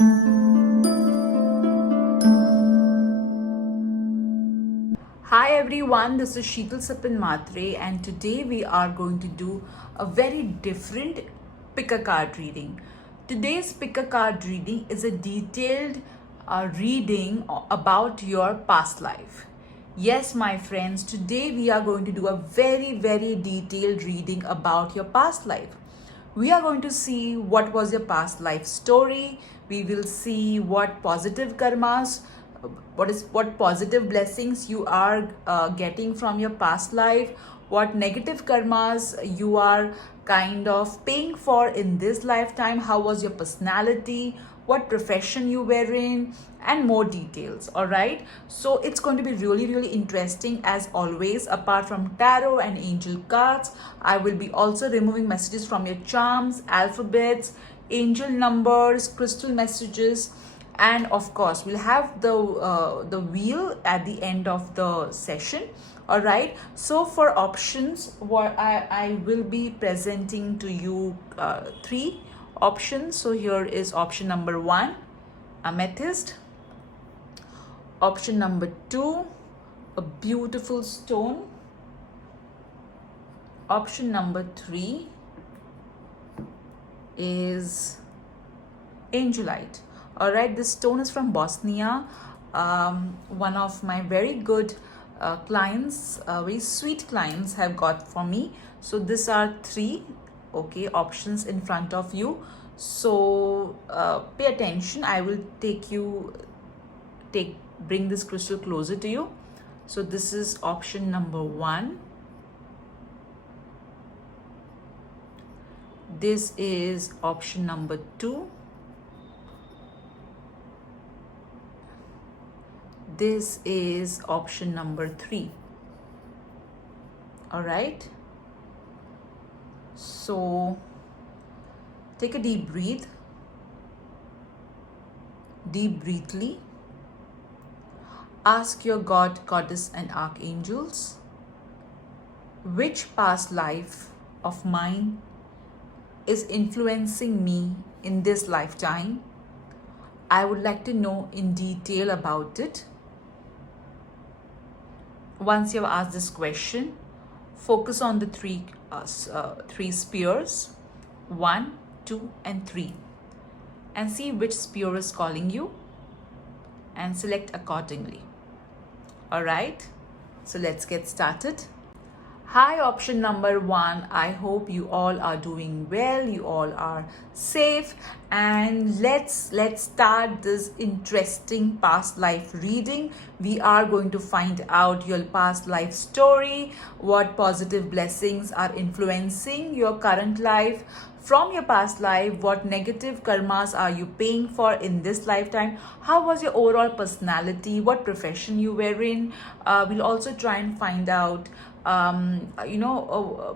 Hi everyone, this is Sheetal Sapin Matre, and today we are going to do a very different pick a card reading. Today's pick a card reading is a detailed reading about your past life. Yes, my friends, today we are going to do a very detailed reading about your past life. We are going to see what was your past life story. We will see what positive karmas, what positive blessings you are getting from your past life, what negative karmas you are kind of paying for in this lifetime, how was your personality, what profession you were in, and more details. All right, so it's going to be really interesting as always. Apart from tarot and angel cards, I will be also removing messages from your charms, alphabets, angel numbers, crystal messages, and of course we'll have the wheel at the end of the session. All right, so for options, what I will be presenting to you three options. So here is option number 1, amethyst. Option number 2, a beautiful stone. Option number 3 is angelite. All right, this stone is from Bosnia. One of my very good clients, very sweet clients have got for me. So these are three options in front of you. So pay attention. I will bring this crystal closer to you. So this is option number 1. This is option number 2. This is option number 3. All right. So take a deep breath. Deep breathly. Ask your God, Goddess, and archangels, which past life of mine is influencing me in this lifetime. I would like to know in detail about it. Once you have asked this question, focus on the three spheres, 1, 2, and 3, and see which sphere is calling you and select accordingly. All right, so let's get started. Hi, option number 1. I hope you all are doing well, you all are safe, and let's start this interesting past life reading. We are going to find out your past life story, what positive blessings are influencing your current life from your past life, what negative karmas are you paying for in this lifetime, how was your overall personality, what profession you were in. We'll also try and find out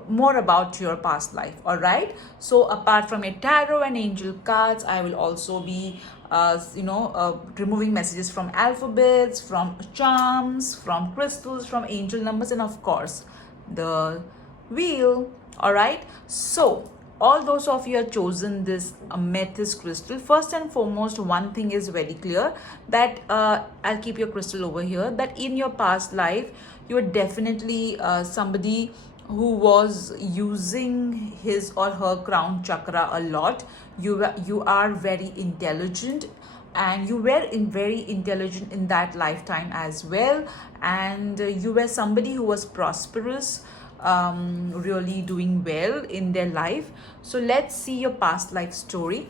more about your past life. All right, so apart from your tarot and angel cards, I will also be removing messages from alphabets, from charms, from crystals, from angel numbers, and of course the wheel. All right, so all those of you have chosen this amethyst crystal. First and foremost, one thing is very clear, that I'll keep your crystal over here, that in your past life you are definitely somebody who was using his or her crown chakra a lot. You are very intelligent, and you were very intelligent in that lifetime as well, and you were somebody who was prosperous, really doing well in their life. So let's see your past life story.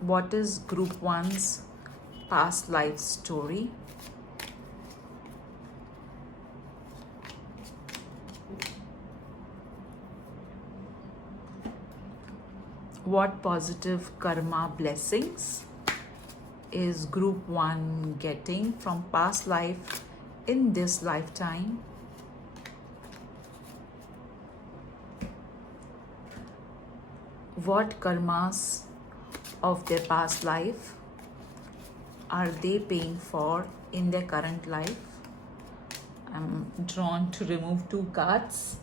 What is group 1's past life story? What positive karma blessings is group 1 getting from past life in this lifetime? What karmas of their past life are they paying for in their current life? I'm drawn to remove 2 cards.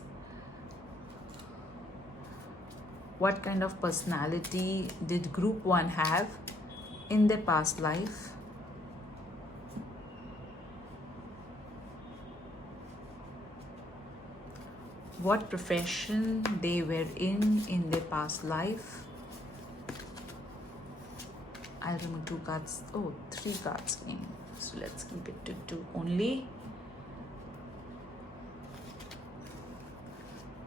What kind of personality did group 1 have in their past life? What profession they were in their past life? I'll remove 2 cards. Oh, 3 cards came. So let's keep it to 2 only.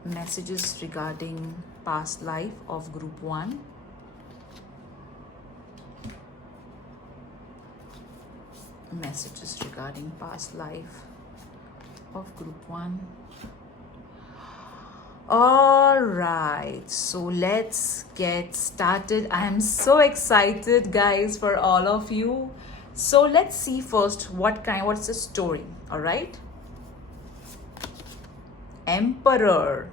Messages regarding past life of group 1. Messages regarding past life of group 1. All right, so let's get started. I am so excited, guys, for all of you. So let's see first what's the story. All right, Emperor.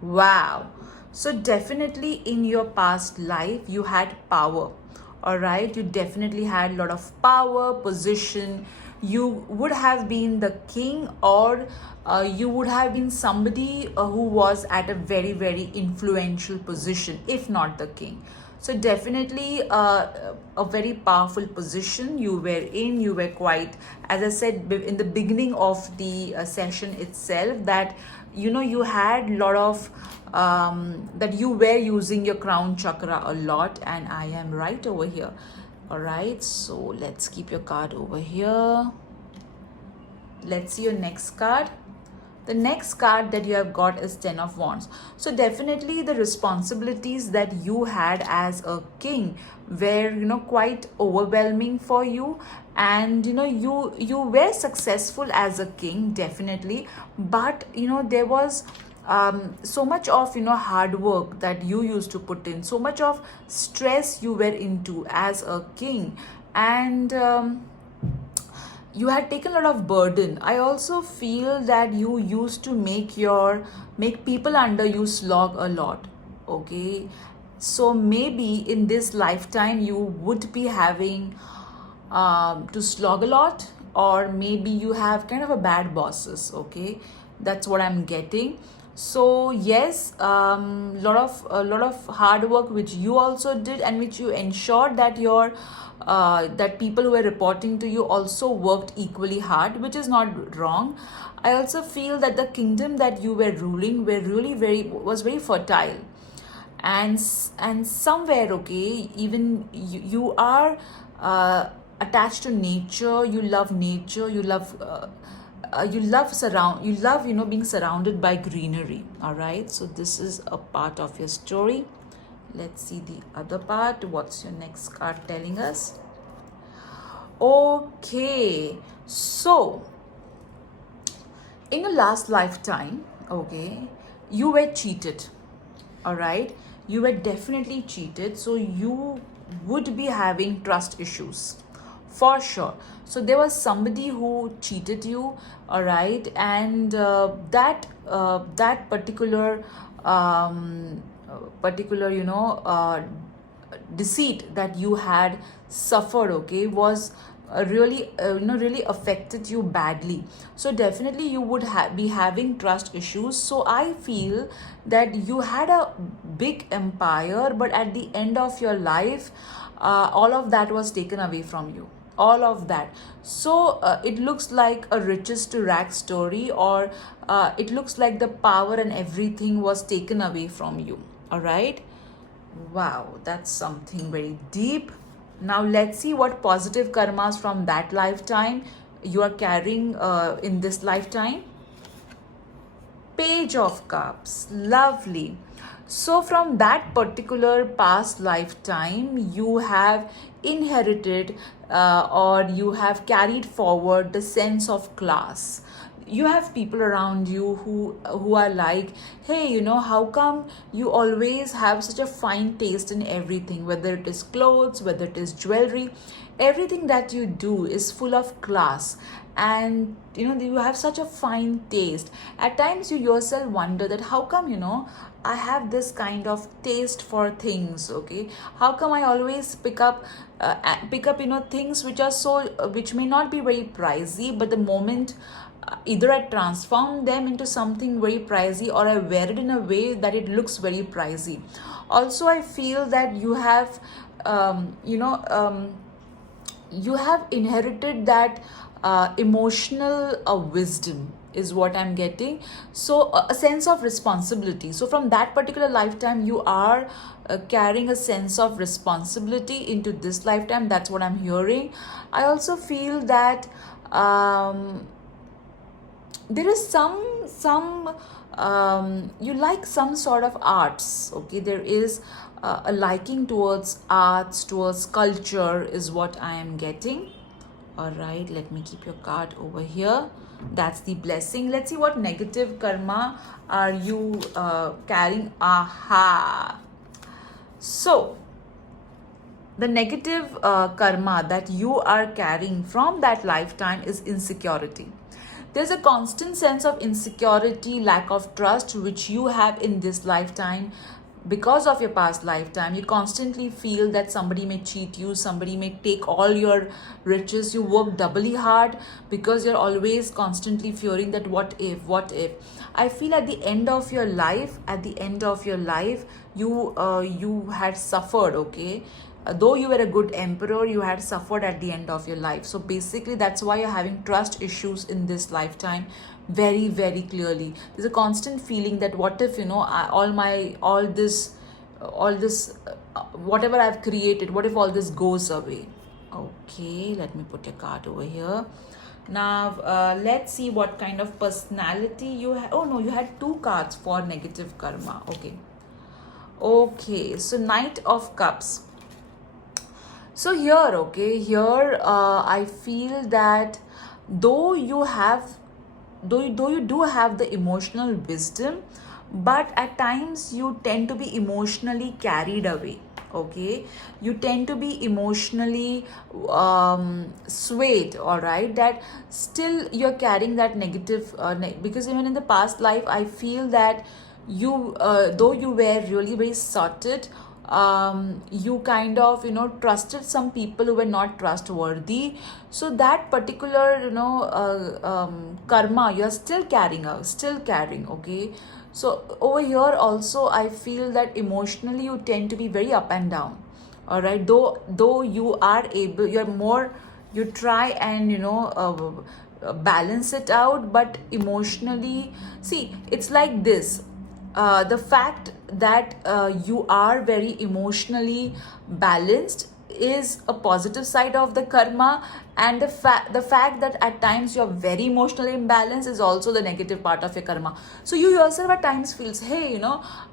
Wow. So definitely in your past life you had power. All right, you definitely had a lot of power, position. You would have been the king, or you would have been somebody who was at a very, very influential position, if not the king. So definitely a very powerful position you were in. You were quite, as I said in the beginning of the session itself, that you had a lot of that you were using your crown chakra a lot, and I am right over here. All right, so let's keep your card over here. Let's see your next card. The next card that you have got is 10 of Wands. So definitely the responsibilities that you had as a king were, quite overwhelming for you. And, you were successful as a king, definitely. But, there was so much of, hard work that you used to put in. So much of stress you were into as a king. And you had taken a lot of burden. I also feel that you used to make people under you slog a lot. Okay, so maybe in this lifetime you would be having to slog a lot, or maybe you have kind of a bad bosses. Okay, that's what I'm getting. So yes, a lot of hard work which you also did, and which you ensured that that people who were reporting to you also worked equally hard, which is not wrong. I also feel that the kingdom that you were ruling was very fertile, and somewhere, okay, even you are attached to nature. You love nature. You love being surrounded by greenery. All right, so this is a part of your story. Let's see the other part. What's your next card telling us? Okay, so in your last lifetime, okay, you were cheated. All right, you were definitely cheated. So you would be having trust issues for sure. So there was somebody who cheated you. All right, and that particular deceit that you had suffered, okay, was really affected you badly. So definitely you would be having trust issues. So I feel that you had a big empire, but at the end of your life, all of that was taken away from you, all of that. So it looks like a riches to rags story, or it looks like the power and everything was taken away from you. All right, wow, that's something very deep. Now let's see what positive karmas from that lifetime you are carrying in this lifetime. Page of Cups, lovely. So from that particular past lifetime, you have inherited or you have carried forward the sense of class. You have people around you who are like, hey, how come you always have such a fine taste in everything, whether it is clothes, whether it is jewelry, everything that you do is full of class. And you have such a fine taste. At times you yourself wonder that how come I have this kind of taste for things. Okay, how come I always pick up things which may not be very pricey, but the moment either I transform them into something very pricey, or I wear it in a way that it looks very pricey. Also, I feel that you have you have inherited that emotional wisdom is what I'm getting. So a sense of responsibility. So from that particular lifetime, you are carrying a sense of responsibility into this lifetime. That's what I'm hearing. I also feel that there is some you like some sort of arts. Okay, there is a liking towards arts, towards culture is what I am getting. All right, let me keep your card over here. That's the blessing. Let's see what negative karma are you carrying. Aha. So the negative karma that you are carrying from that lifetime is insecurity. There's a constant sense of insecurity, lack of trust, which you have in this lifetime because of your past lifetime. You constantly feel that somebody may cheat you, somebody may take all your riches. You work doubly hard because you're always constantly fearing that what if. I feel at the end of your life, you had suffered, okay? Though you were a good emperor, you had suffered at the end of your life. So basically, that's why you're having trust issues in this lifetime. Very, very clearly, there's a constant feeling that what if, all this whatever I've created, what if all this goes away? Okay, let me put your card over here. Now let's see what kind of personality you have. Oh no, you had two cards for negative karma. Okay, so Knight of Cups. So here, I feel that though you have, though you do have the emotional wisdom, but at times you tend to be emotionally carried away. Okay, you tend to be emotionally swayed. All right, that still you're carrying that negative, because even in the past life, I feel that you, though you were really very sorted, you kind of trusted some people who were not trustworthy. So that particular karma you're still carrying. Okay, so over here also I feel that emotionally you tend to be very up and down. All right, though you are able, you're more, you try and balance it out, but emotionally, see, it's like this. The fact that you are very emotionally balanced is a positive side of the karma, and the fact that at times you're very emotionally imbalanced is also the negative part of your karma. So you yourself at times feels, hey,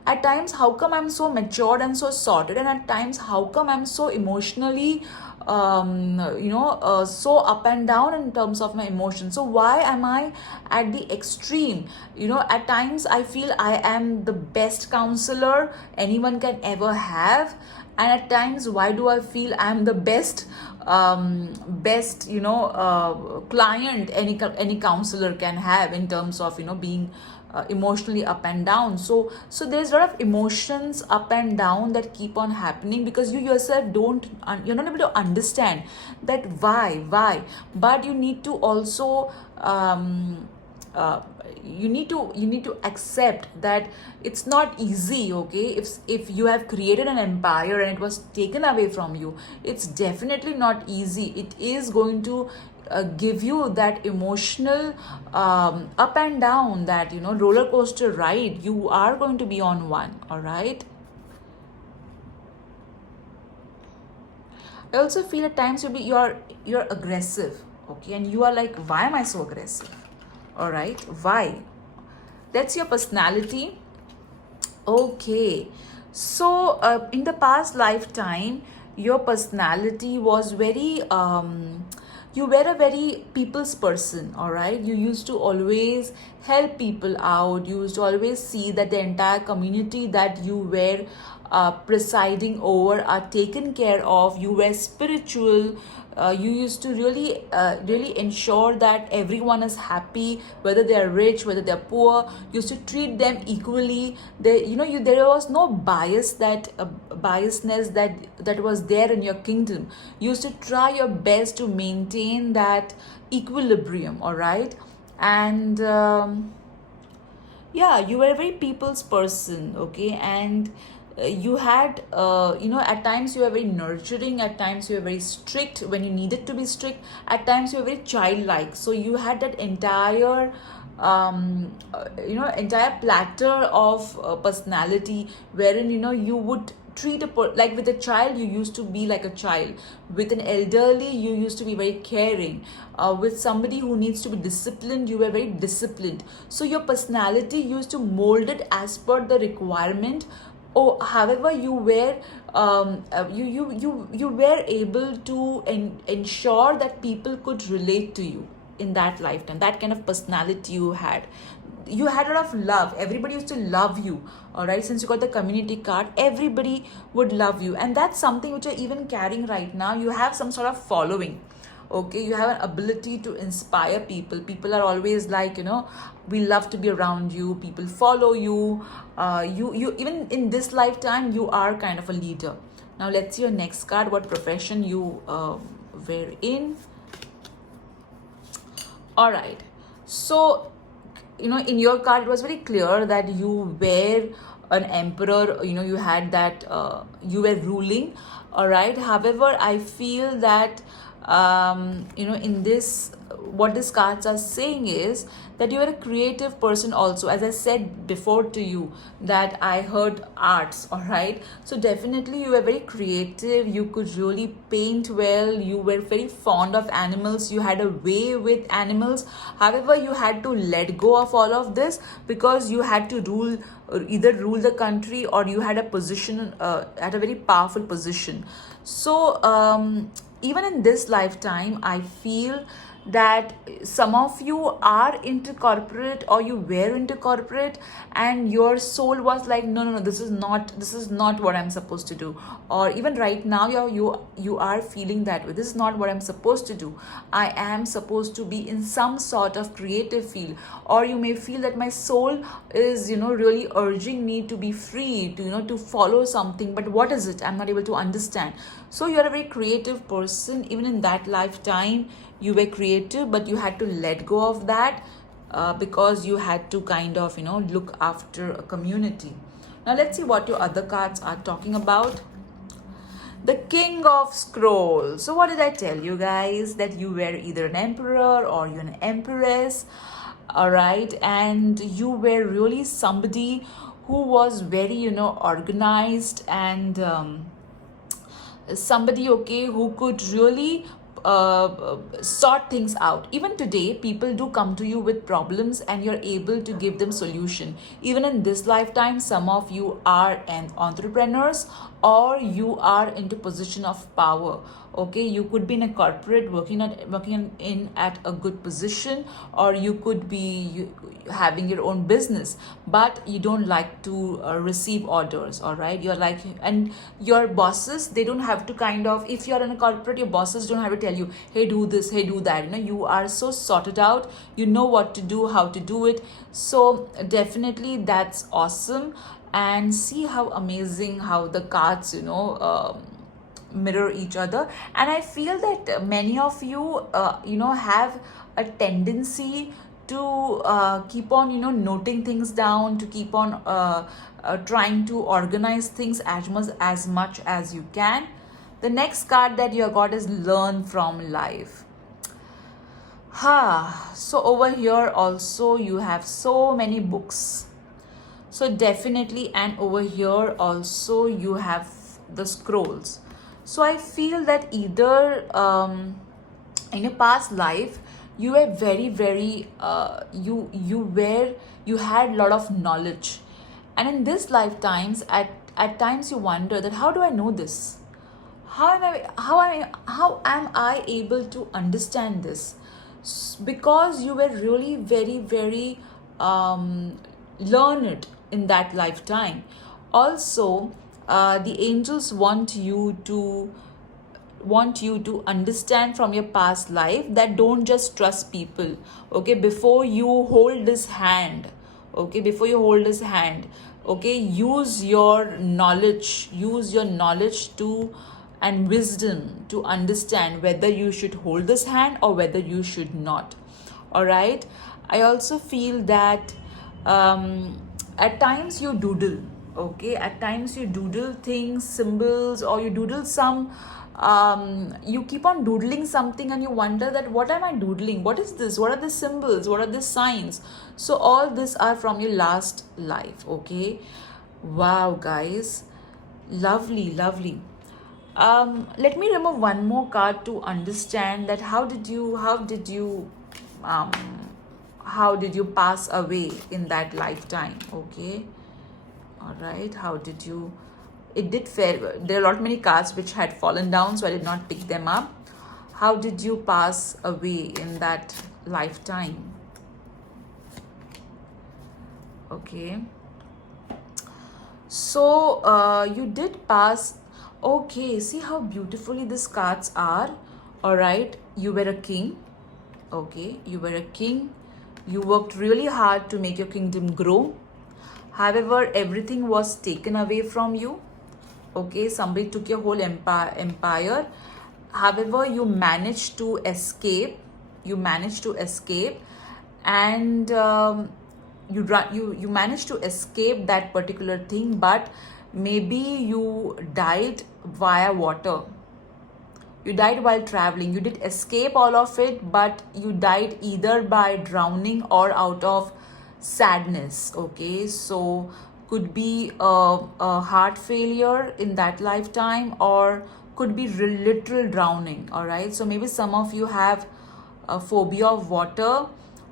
at times how come I'm so matured and so sorted, and at times how come I'm so emotionally so up and down in terms of my emotions. So why am I at the extreme? At times I feel I am the best counselor anyone can ever have, and at times why do I feel I'm the best client any counselor can have in terms of being emotionally up and down. So there's a lot of emotions up and down that keep on happening because you yourself you're not able to understand that why. But you need to also you need to accept that it's not easy. Okay, if you have created an empire and it was taken away from you, it's definitely not easy. It is going to give you that emotional up and down, that roller coaster ride you are going to be on one. All right, I also feel at times you're aggressive. Okay, and you are like, why am I so aggressive? All right, why? That's your personality. Okay, so in the past lifetime, your personality was very you were a very people's person. All right, you used to always help people out. You used to always see that the entire community that you were presiding over are taken care of. You were spiritual. You used to really ensure that everyone is happy, whether they are rich, whether they're poor. You used to treat them equally. There was no biasness that was there in your kingdom. You used to try your best to maintain that equilibrium. All right, and yeah, you were a very people's person. Okay, and you had, at times you were very nurturing, at times you were very strict when you needed to be strict, at times you were very childlike. So you had that entire entire platter of personality, wherein you would treat like with a child you used to be like a child, with an elderly you used to be very caring, with somebody who needs to be disciplined you were very disciplined. So your personality used to mold it as per the requirement, or however you were, you were able to ensure that people could relate to you in that lifetime. That kind of personality you had. You had a lot of love. Everybody used to love you. All right, since you got the community card, everybody would love you, and that's something which you're even carrying right now. You have some sort of following. Okay, you have an ability to inspire people. People are always like, we love to be around you. People follow you. You even in this lifetime you are kind of a leader. Now let's see your next card, what profession you were in. All right, so in your card it was very clear that you were an emperor. You had that, you were ruling. All right, however I feel that in this, what these cards are saying is that you are a creative person also. As I said before to you, that I heard arts. All right, so definitely you were very creative. You could really paint well. You were very fond of animals. You had a way with animals. However, you had to let go of all of this because you had to rule, either rule the country, or you had a position, at a very powerful position. So even in this lifetime I feel that some of you are into corporate, or you were into corporate, and your soul was like, no, this is not what I'm supposed to do. Or even right now you are feeling that way, this is not what I'm supposed to do. I am supposed to be in some sort of creative field. Or you may feel that my soul is really urging me to be free, to follow something, but what is it, I'm not able to understand. So you're a very creative person. Even in that lifetime you were creative, but you had to let go of that, because you had to kind of look after a community. Now let's see what your other cards are talking about. The King of Scrolls. So what did I tell you guys? That you were either an emperor or you're an empress. All right, and you were really somebody who was very organized, and somebody, okay, who could really sort things out. Even today people do come to you with problems and you're able to give them solution. Even in this lifetime some of you are an entrepreneurs, or you are into position of power. Okay, you could be in a corporate working at a good position, or you could be having your own business, but you don't like to receive orders. All right, you're like, and your bosses, they don't have to kind of, if you're in a corporate, your bosses don't have to tell you, hey do this, hey do that. You are so sorted out, you know what to do, how to do it. So definitely that's awesome. And see how amazing how the cards mirror each other. And I feel that many of you have a tendency to keep on noting things down, to keep on trying to organize things as much as you can. The next card that you got is Learn from Life. So over here also you have so many books. So definitely, and over here also you have the scrolls. So I feel that either in your past life you were very you had a lot of knowledge, and in this lifetimes at times you wonder that how do I know this, how am I able to understand this? Because you were really very learned in that lifetime. Also the angels want you to understand from your past life that don't just trust people. Okay, before you hold this hand, okay, use your knowledge to and wisdom to understand whether you should hold this hand or whether you should not. All right, I also feel that at times you doodle. Okay, at times you doodle things, symbols, or you doodle some, you keep on doodling something and you wonder that what am I doodling, what is this, what are the symbols, what are the signs. So all this are from your last life. Okay, wow guys, lovely, lovely. Let me remove one more card to understand that um, how did you pass away in that lifetime. Okay, all right, how did you, it did fair, there are a lot many cards which had fallen down, so I did not pick them up. How did you pass away in that lifetime? Okay, so you did pass. Okay, see how beautifully these cards are. All right, you were a king. Okay, you were a king. You worked really hard to make your kingdom grow. However, everything was taken away from you. Okay, somebody took your whole empire. However, you managed to escape. You managed to escape, and you managed to escape that particular thing. But maybe you died via water. You died while traveling. You did escape all of it, but you died either by drowning or out of sadness. Okay, so could be a heart failure in that lifetime, or could be literal drowning. All right, so maybe some of you have a phobia of water,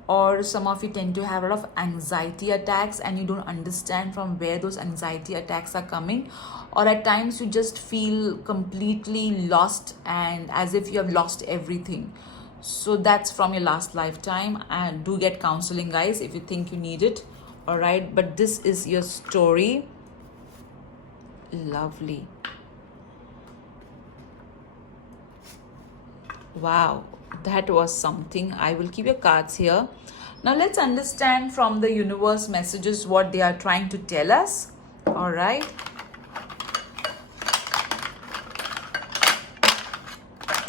or some of you tend to have a lot of anxiety attacks and you don't understand from where those anxiety attacks are coming, or at times you just feel completely lost and as if you have lost everything. So that's from your last lifetime, and do get counseling guys if you think you need it. All right, but this is your story. Lovely. Wow, that was something. I will keep your cards here. Now let's understand from the universe messages what they are trying to tell us. All right.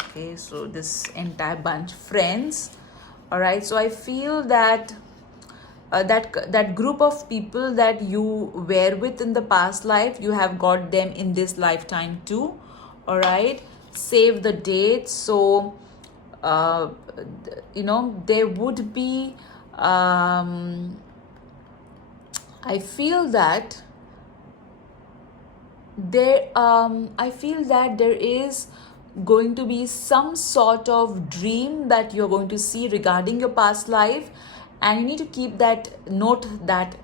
Okay, so this entire bunch, friends. All right, so I feel that that group of people that you were with in the past life, you have got them in this lifetime too. All right, save the date. So there would be I feel that there is going to be some sort of dream that you're going to see regarding your past life, and you need to keep that, note that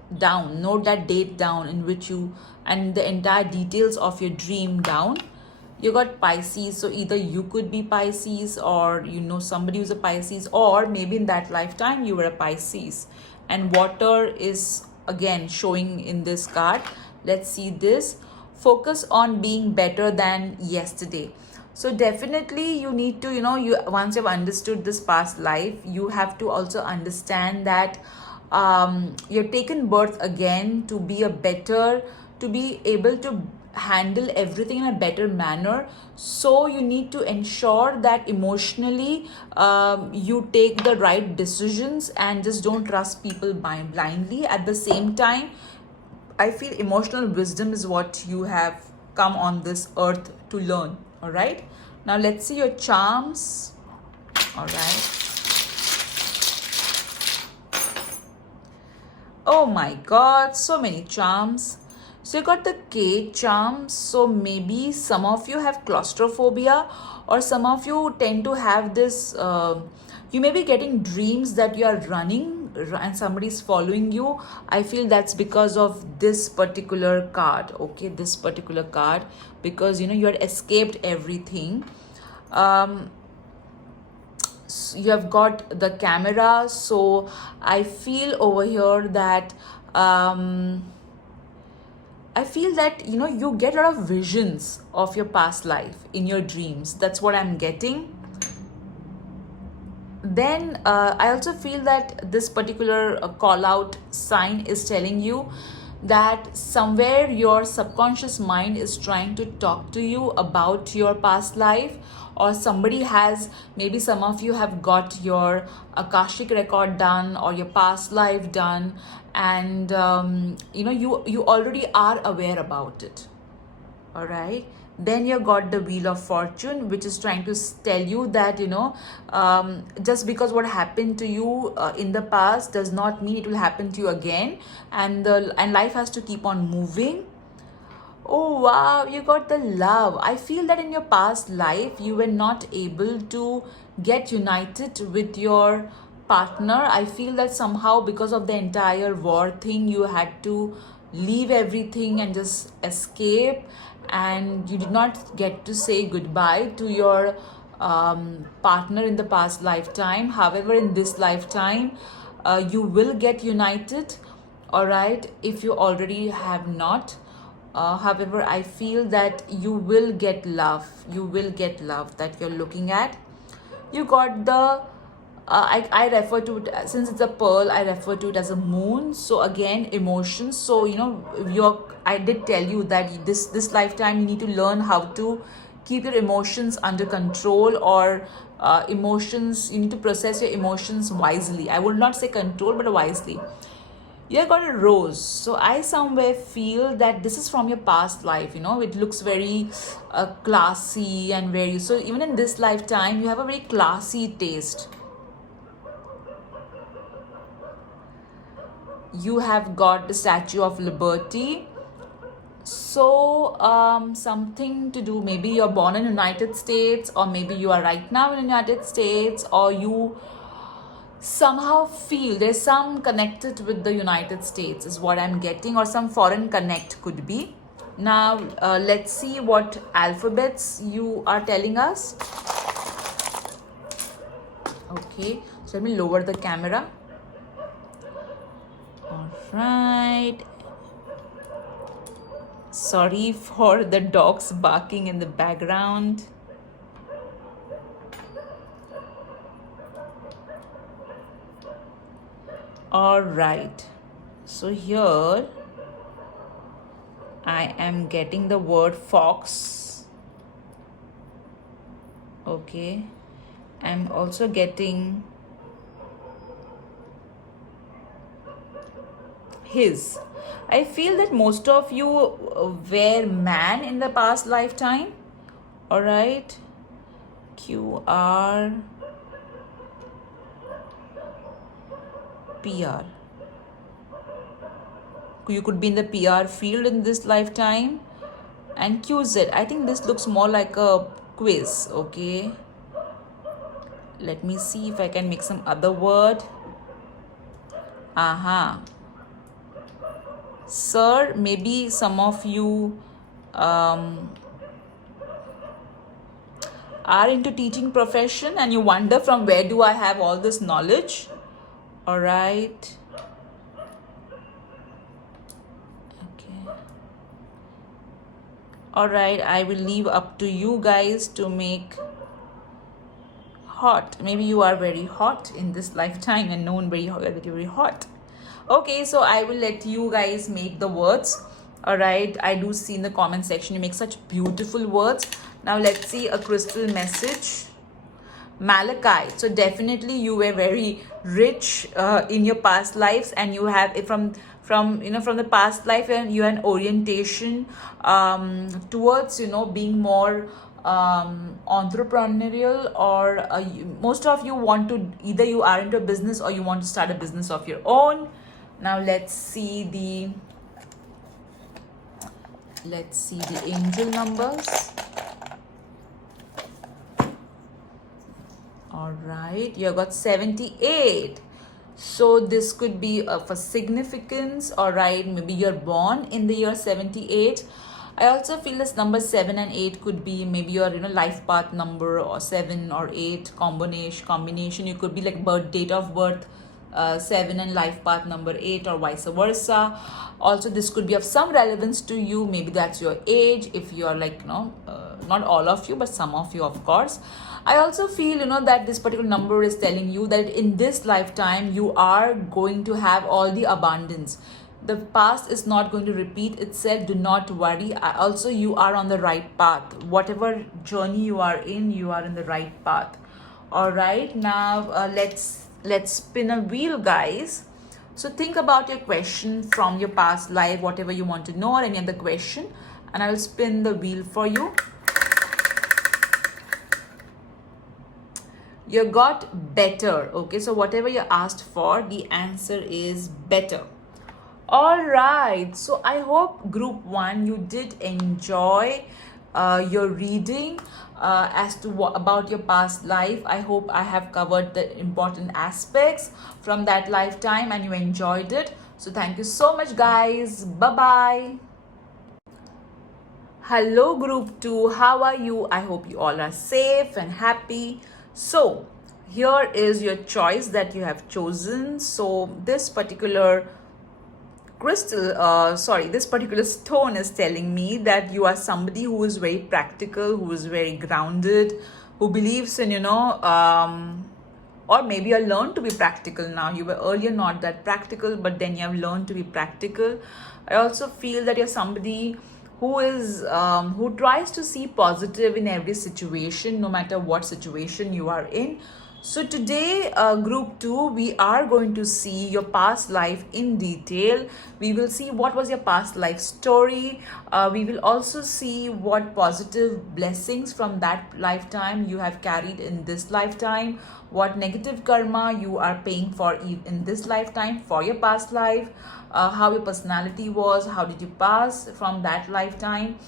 date down in which you, and the entire details of your dream down. You got Pisces, so either you could be Pisces, or somebody who's a Pisces, or maybe in that lifetime you were a Pisces. And water is again showing in this card. Let's see this. Focus on being better than yesterday. So definitely you need to, you once you've understood this past life, you have to also understand that you're taken birth again to be to be able to handle everything in a better manner. So you need to ensure that emotionally you take the right decisions and just don't trust people blindly. At the same time, I feel emotional wisdom is what you have come on this earth to learn. All right, now let's see your charms. All right, oh my god, so many charms. So you got the K charm. So maybe some of you have claustrophobia, or some of you tend to have this, you may be getting dreams that you are running and somebody is following you. I feel that's because of this particular card. Okay, this particular card, because you had escaped everything. You have got the camera. So I feel over here that I feel that you get a lot of visions of your past life in your dreams. That's what I'm getting. Then I also feel that this particular call out sign is telling you that somewhere your subconscious mind is trying to talk to you about your past life, or somebody has, maybe some of you have got your Akashic record done or your past life done, and you already are aware about it. All right, then you got the Wheel of Fortune, which is trying to tell you that just because what happened to you in the past does not mean it will happen to you again, and life has to keep on moving. Oh wow, you got the Love. I feel that in your past life you were not able to get united with your partner. I feel that somehow because of the entire war thing, you had to leave everything and just escape, and you did not get to say goodbye to your partner in the past lifetime. However, in this lifetime, you will get united, all right, if you already have not. However, I feel that you will get love. You will get love that you're looking at. You got the I refer to it since it's a pearl, I refer to it as a moon. So again, emotions. So I did tell you that this lifetime you need to learn how to keep your emotions under control, or emotions, you need to process your emotions wisely. I would not say control, but wisely. You got a Rose. So I somewhere feel that this is from your past life. It looks very classy and very, so even in this lifetime you have a very classy taste. You have got the Statue of Liberty. So something to do, maybe you're born in United States, or maybe you are right now in the United States, or you somehow feel there's some connected with the United States is what I'm getting, or some foreign connect could be. Now let's see what alphabets you are telling us. Okay, so let me lower the camera. All right, sorry for the dogs barking in the background. All right, so here I am getting the word fox. Okay, I'm also getting his. I feel that most of you were man in the past lifetime. All right, QR PR. You could be in the PR field in this lifetime. And QZ, I think this looks more like a quiz. Okay, let me see if I can make some other word. Sir, maybe some of you are into teaching profession and you wonder from where do I have all this knowledge. All right, okay, all right, I will leave up to you guys to make hot. Maybe you are very hot in this lifetime and known very that you're very hot. Okay, so I will let you guys make the words. All right, I do see in the comment section you make such beautiful words. Now let's see a crystal message. Malachite. So definitely you were very rich in your past lives, and you have from the past life, and you have an orientation towards being more entrepreneurial, or most of you want to, either you are into a business or you want to start a business of your own. Now let's see the angel numbers. All right, you got 78. So this could be for significance. All right, maybe you're born in the year 78. I also feel this number 7 and 8 could be maybe your life path number, or 7 or 8 combination. You could be like date of birth 7 and life path number 8, or vice versa. Also, this could be of some relevance to you. Maybe that's your age, if you are like not all of you, but some of you, of course. I also feel that this particular number is telling you that in this lifetime you are going to have all the abundance. The past is not going to repeat itself. Do not worry. Also, you are on the right path. Whatever journey you are in the right path. All right, now let's spin a wheel, guys. So think about your question from your past life, whatever you want to know, or any other question, and I will spin the wheel for you. You got better. Okay, so whatever you asked for, the answer is better. All right, so I hope group 1 you did enjoy your reading as to about your past life. I hope I have covered the important aspects from that lifetime and you enjoyed it. So thank you so much, guys. Bye bye. Hello group 2, how are you? I hope you all are safe and happy. So here is your choice that you have chosen. So this particular this particular stone is telling me that you are somebody who is very practical, who is very grounded, who believes in, or maybe you learned to be practical now. You were earlier not that practical, but then you have learned to be practical. I also feel that you're somebody who is who tries to see positive in every situation, no matter what situation you are in. So today, group 2, we are going to see your past life in detail. We will see what was your past life story. We will also see what positive blessings from that lifetime you have carried in this lifetime, what negative karma you are paying for in this lifetime for your past life, how your personality was, how did you pass from that lifetime.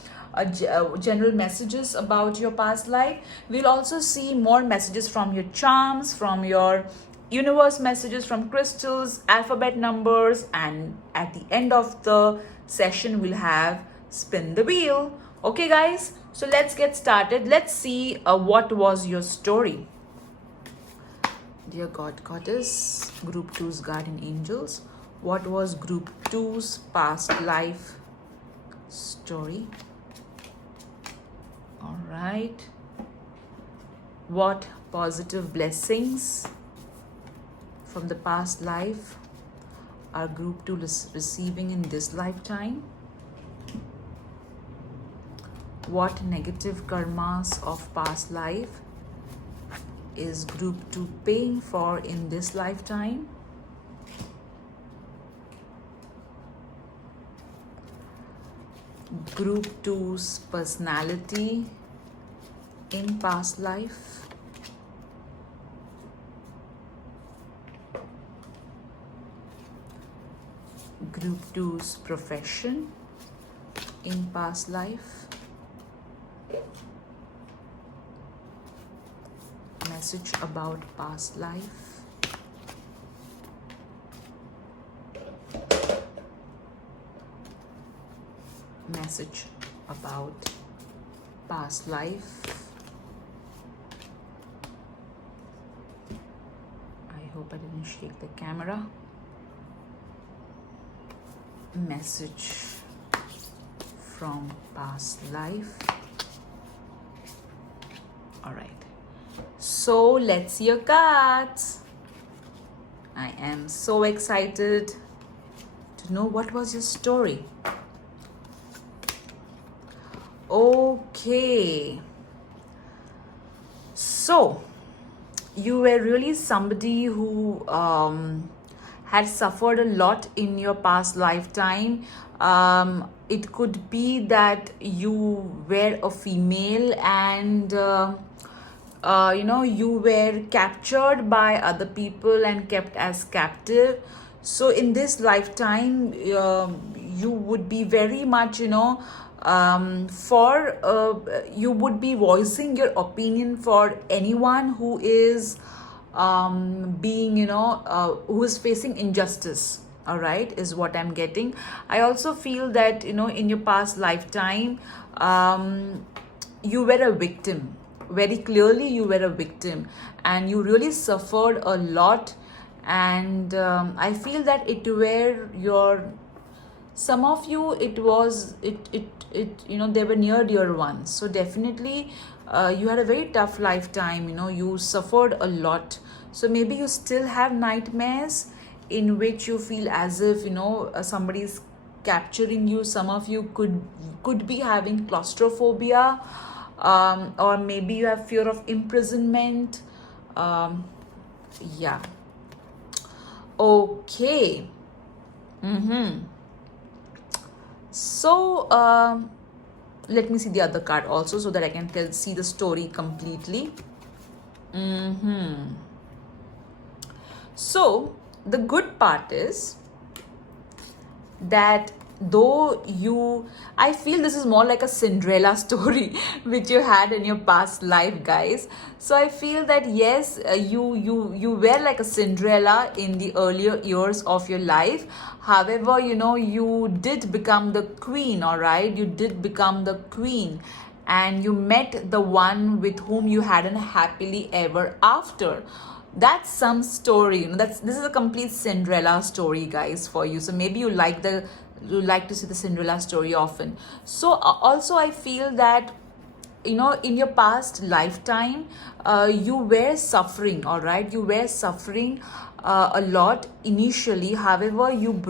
General messages about your past life. We'll also see more messages from your charms, from your universe messages, from crystals, alphabet numbers, and at the end of the session we'll have spin the wheel. Okay guys, so let's get started. Let's see what was your story. Dear God, Goddess, group 2's guardian angels, what was group 2's past life story? All right. What positive blessings from the past life are group 2 receiving in this lifetime? What negative karmas of past life is group 2 paying for in this lifetime? Group 2's personality in past life. Group 2's profession in past life. Message about past life. Message about past life. I hope I didn't shake the camera. Message from past life. All right. So let's see your cards. I am so excited to know what was your story. Okay, so you were really somebody who had suffered a lot in your past lifetime. It could be that you were a female and you were captured by other people and kept as captive. So in this lifetime, you would be very much, you would be voicing your opinion for anyone who is who is facing injustice. All right, is what I'm getting. I also feel that in your past lifetime, you were a victim. Very clearly you were a victim and you really suffered a lot. And I feel that it were your, some of you, it was they were near dear ones. So definitely you had a very tough lifetime. You suffered a lot. So maybe you still have nightmares. in which you feel as if somebody is capturing you. Some of you could be having claustrophobia, or maybe you have fear of imprisonment. um, yeah. Okay. So let me see the other card also, so that I can see the story completely. So the good part is that though I feel this is more like a Cinderella story which you had in your past life, guys. So I feel that yes, you were like a Cinderella in the earlier years of your life. However, you did become the queen. All right, you did become the queen, and you met the one with whom you had a happily ever after. That's some story. This is a complete Cinderella story, guys, for you. So maybe you like to see the Cinderella story often. So also I feel that in your past lifetime, you were suffering. All right, you were suffering a lot initially. However, you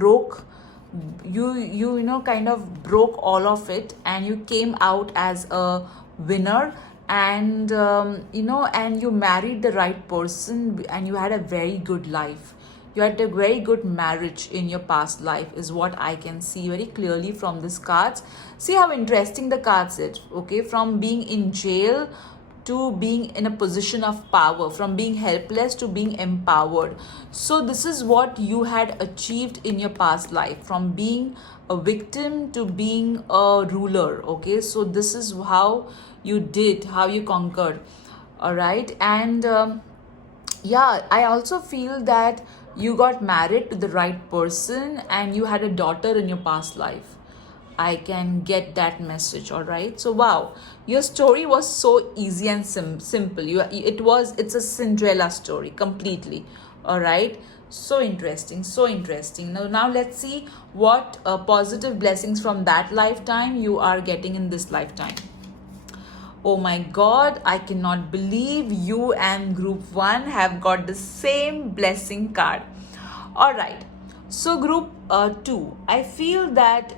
kind of broke all of it, and you came out as a winner. And and you married the right person, and you had a very good life. You had a very good marriage in your past life, is what I can see very clearly from these cards. See how interesting the cards is. Okay, from being in jail to being in a position of power, from being helpless to being empowered. So this is what you had achieved in your past life, from being a victim to being a ruler. Okay, so this is how you did, how you conquered. All right. And yeah, I also feel that you got married to the right person, and you had a daughter in your past life. I can get that message. All right. So wow, your story was so easy and simple. It's a Cinderella story completely. All right. So interesting, so interesting. Now let's see what positive blessings from that lifetime you are getting in this lifetime. Oh my god, I cannot believe you and group 1 have got the same blessing card. All right. So group 2, I feel that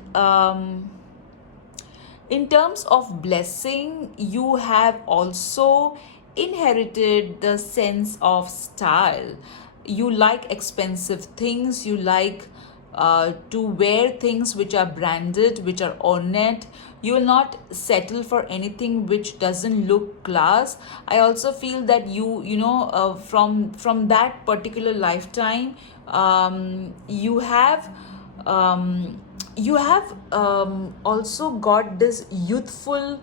in terms of blessing, you have also inherited the sense of style. You like expensive things, you like to wear things which are branded, which are ornate. You will not settle for anything which doesn't look class. I also feel that from that particular lifetime, you have also got this youthful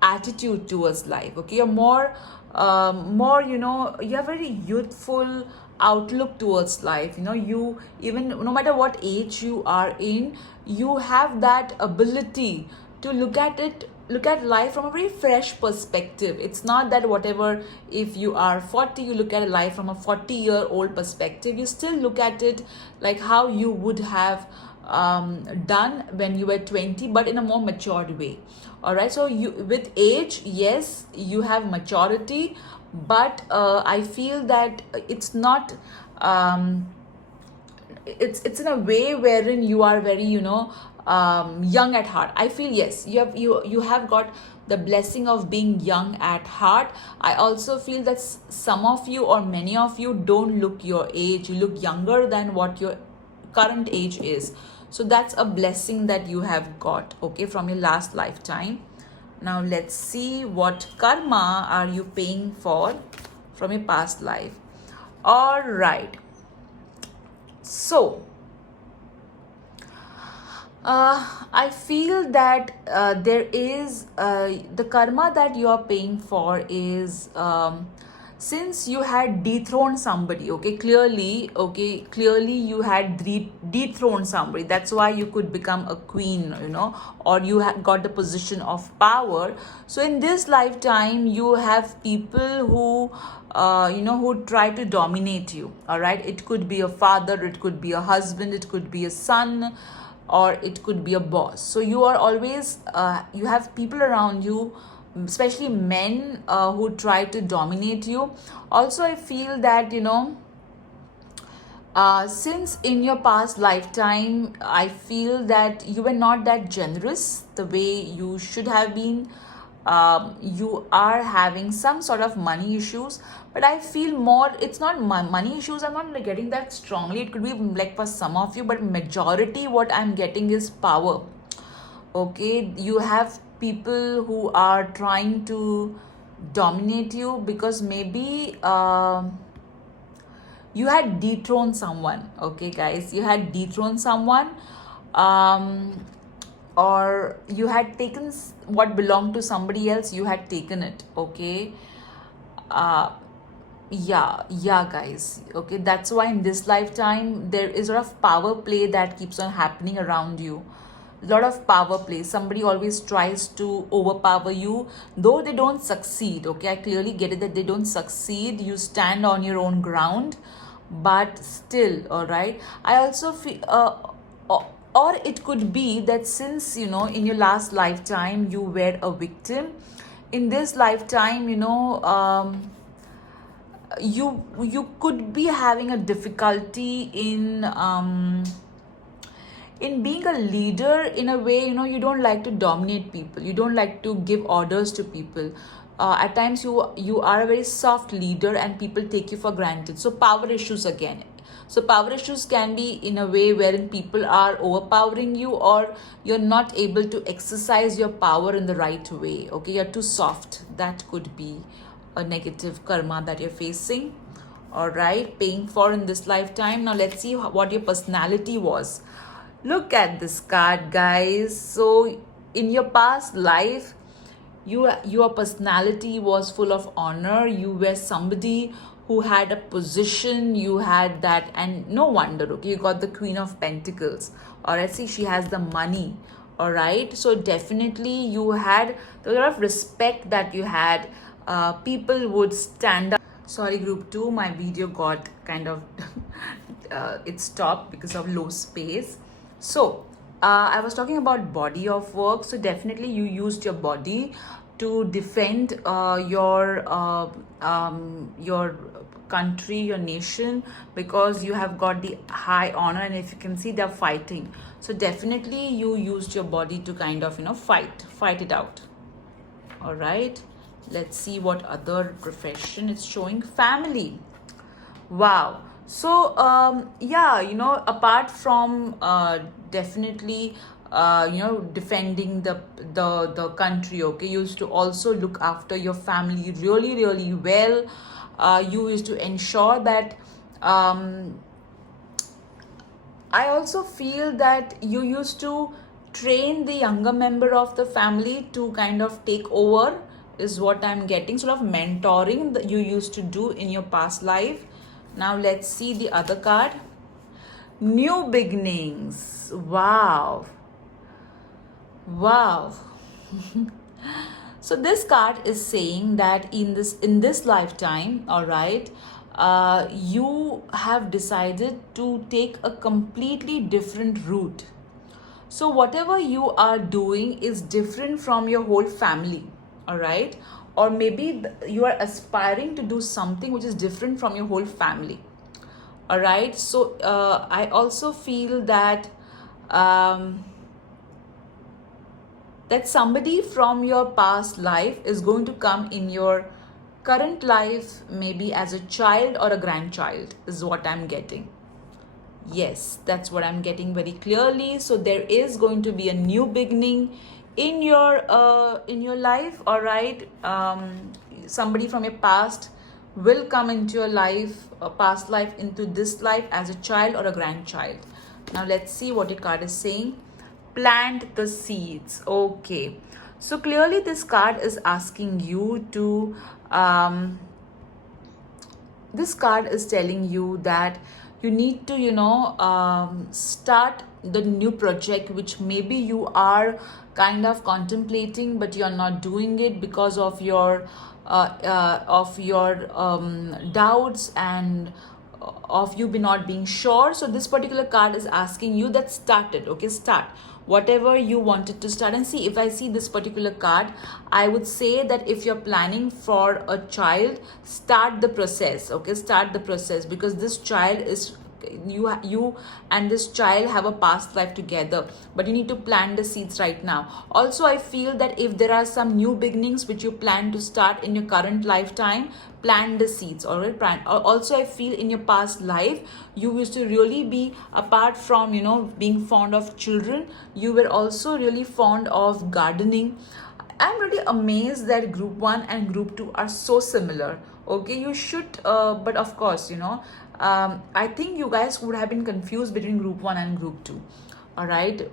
attitude towards life. Okay, you're more you have very youthful outlook towards life. You, even no matter what age you are in, you have that ability to look at life from a very fresh perspective. It's not that whatever, if you are 40, you look at life from a 40-year-old perspective. You still look at it like how you would have done when you were 20, but in a more matured way. All right. So you, with age, yes, you have maturity, but I feel that it's not it's in a way wherein you are very young at heart. I feel yes, you have got the blessing of being young at heart. I also feel that some of you, or many of you, don't look your age. You look younger than what your current age is. So that's a blessing that you have got, okay, from your last lifetime. Now let's see what karma are you paying for from your past life. All right. So I feel that there is the karma that you are paying for is since you had dethroned somebody. Clearly you had dethroned somebody. That's why you could become a queen, or you got the position of power. So in this lifetime, you have people who who try to dominate you. All right, it could be a father, it could be a husband, it could be a son, or it could be a boss. So you are always you have people around you, especially men, who try to dominate you. Also, I feel that Since in your past lifetime, I feel that you were not that generous the way you should have been. You are having some sort of money issues, but I feel more it's not money issues. I'm not like getting that strongly. It could be like for some of you, but majority what I'm getting is power. Okay, you have people who are trying to dominate you because maybe. You had dethroned someone. Okay, guys, you had dethroned someone, um or you had taken what belonged to somebody else, you had taken it. Okay. uh yeah, guys. Okay, that's why in this lifetime there is a lot of power play that keeps on happening around you. A lot of power play. Somebody always tries to overpower you, though they don't succeed. Okay, I clearly get it that they don't succeed. You stand on your own ground, but still, all right. I also feel, or it could be that since in your last lifetime you were a victim, in this lifetime, you could be having a difficulty in being a leader. In a way, you don't like to dominate people, you don't like to give orders to people. At times you are a very soft leader and people take you for granted. So power issues again. So power issues can be in a way wherein people are overpowering you, or you're not able to exercise your power in the right way. Okay, you're too soft. That could be a negative karma that you're facing. All right, paying for in this lifetime. Now let's see what your personality was. Look at this card, guys. So in your past life, your personality was full of honor. You were somebody who had a position, you had that, and no wonder. Okay, you got the Queen of Pentacles. All right, see, she has the money. All right, so definitely you had a lot of respect that you had. People would stand up. Sorry, group 2, my video got kind of it stopped because of low space. So I was talking about body of work. So definitely you used your body to defend your country, your nation, because you have got the high honor, and if you can see, they're fighting. So definitely you used your body to kind of fight it out. All right, let's see what other profession it's showing. Family. Wow. So yeah, apart from definitely defending the country. Okay, you used to also look after your family really really well. You used to ensure that I also feel that you used to train the younger member of the family to kind of take over, is what I'm getting. Sort of mentoring that you used to do in your past life. Now let's see the other card. New beginnings. Wow. Wow. So this card is saying that in this lifetime, all right, you have decided to take a completely different route. So whatever you are doing is different from your whole family. All right, or maybe you are aspiring to do something which is different from your whole family. All right, so I also feel that that somebody from your past life is going to come in your current life, maybe as a child or a grandchild, is what I'm getting. Yes, that's what I'm getting very clearly. So there is going to be a new beginning in your life. All right, somebody from your past will come into your life, a past life, into this life as a child or a grandchild. Now let's see what your card is saying. Plant the seeds. Okay, so clearly this card is asking you to this card is telling you that you need to start the new project which maybe you are kind of contemplating, but you're not doing it because of your doubts and of you be not being sure. So this particular card is asking you that start it. Okay, start whatever you wanted to start. And see, if I see this particular card, I would say that if you're planning for a child, start the process. Okay, start the process, because this child is you and this child have a past life together, but you need to plant the seeds right now. Also, I feel that if there are some new beginnings which you plan to start in your current lifetime, plant the seeds. All right, also I feel in your past life you used to really be, apart from being fond of children, you were also really fond of gardening. I'm really amazed that group 1 and group 2 are so similar. Okay, you should, but of course, I think you guys would have been confused between group 1 and group 2. All right.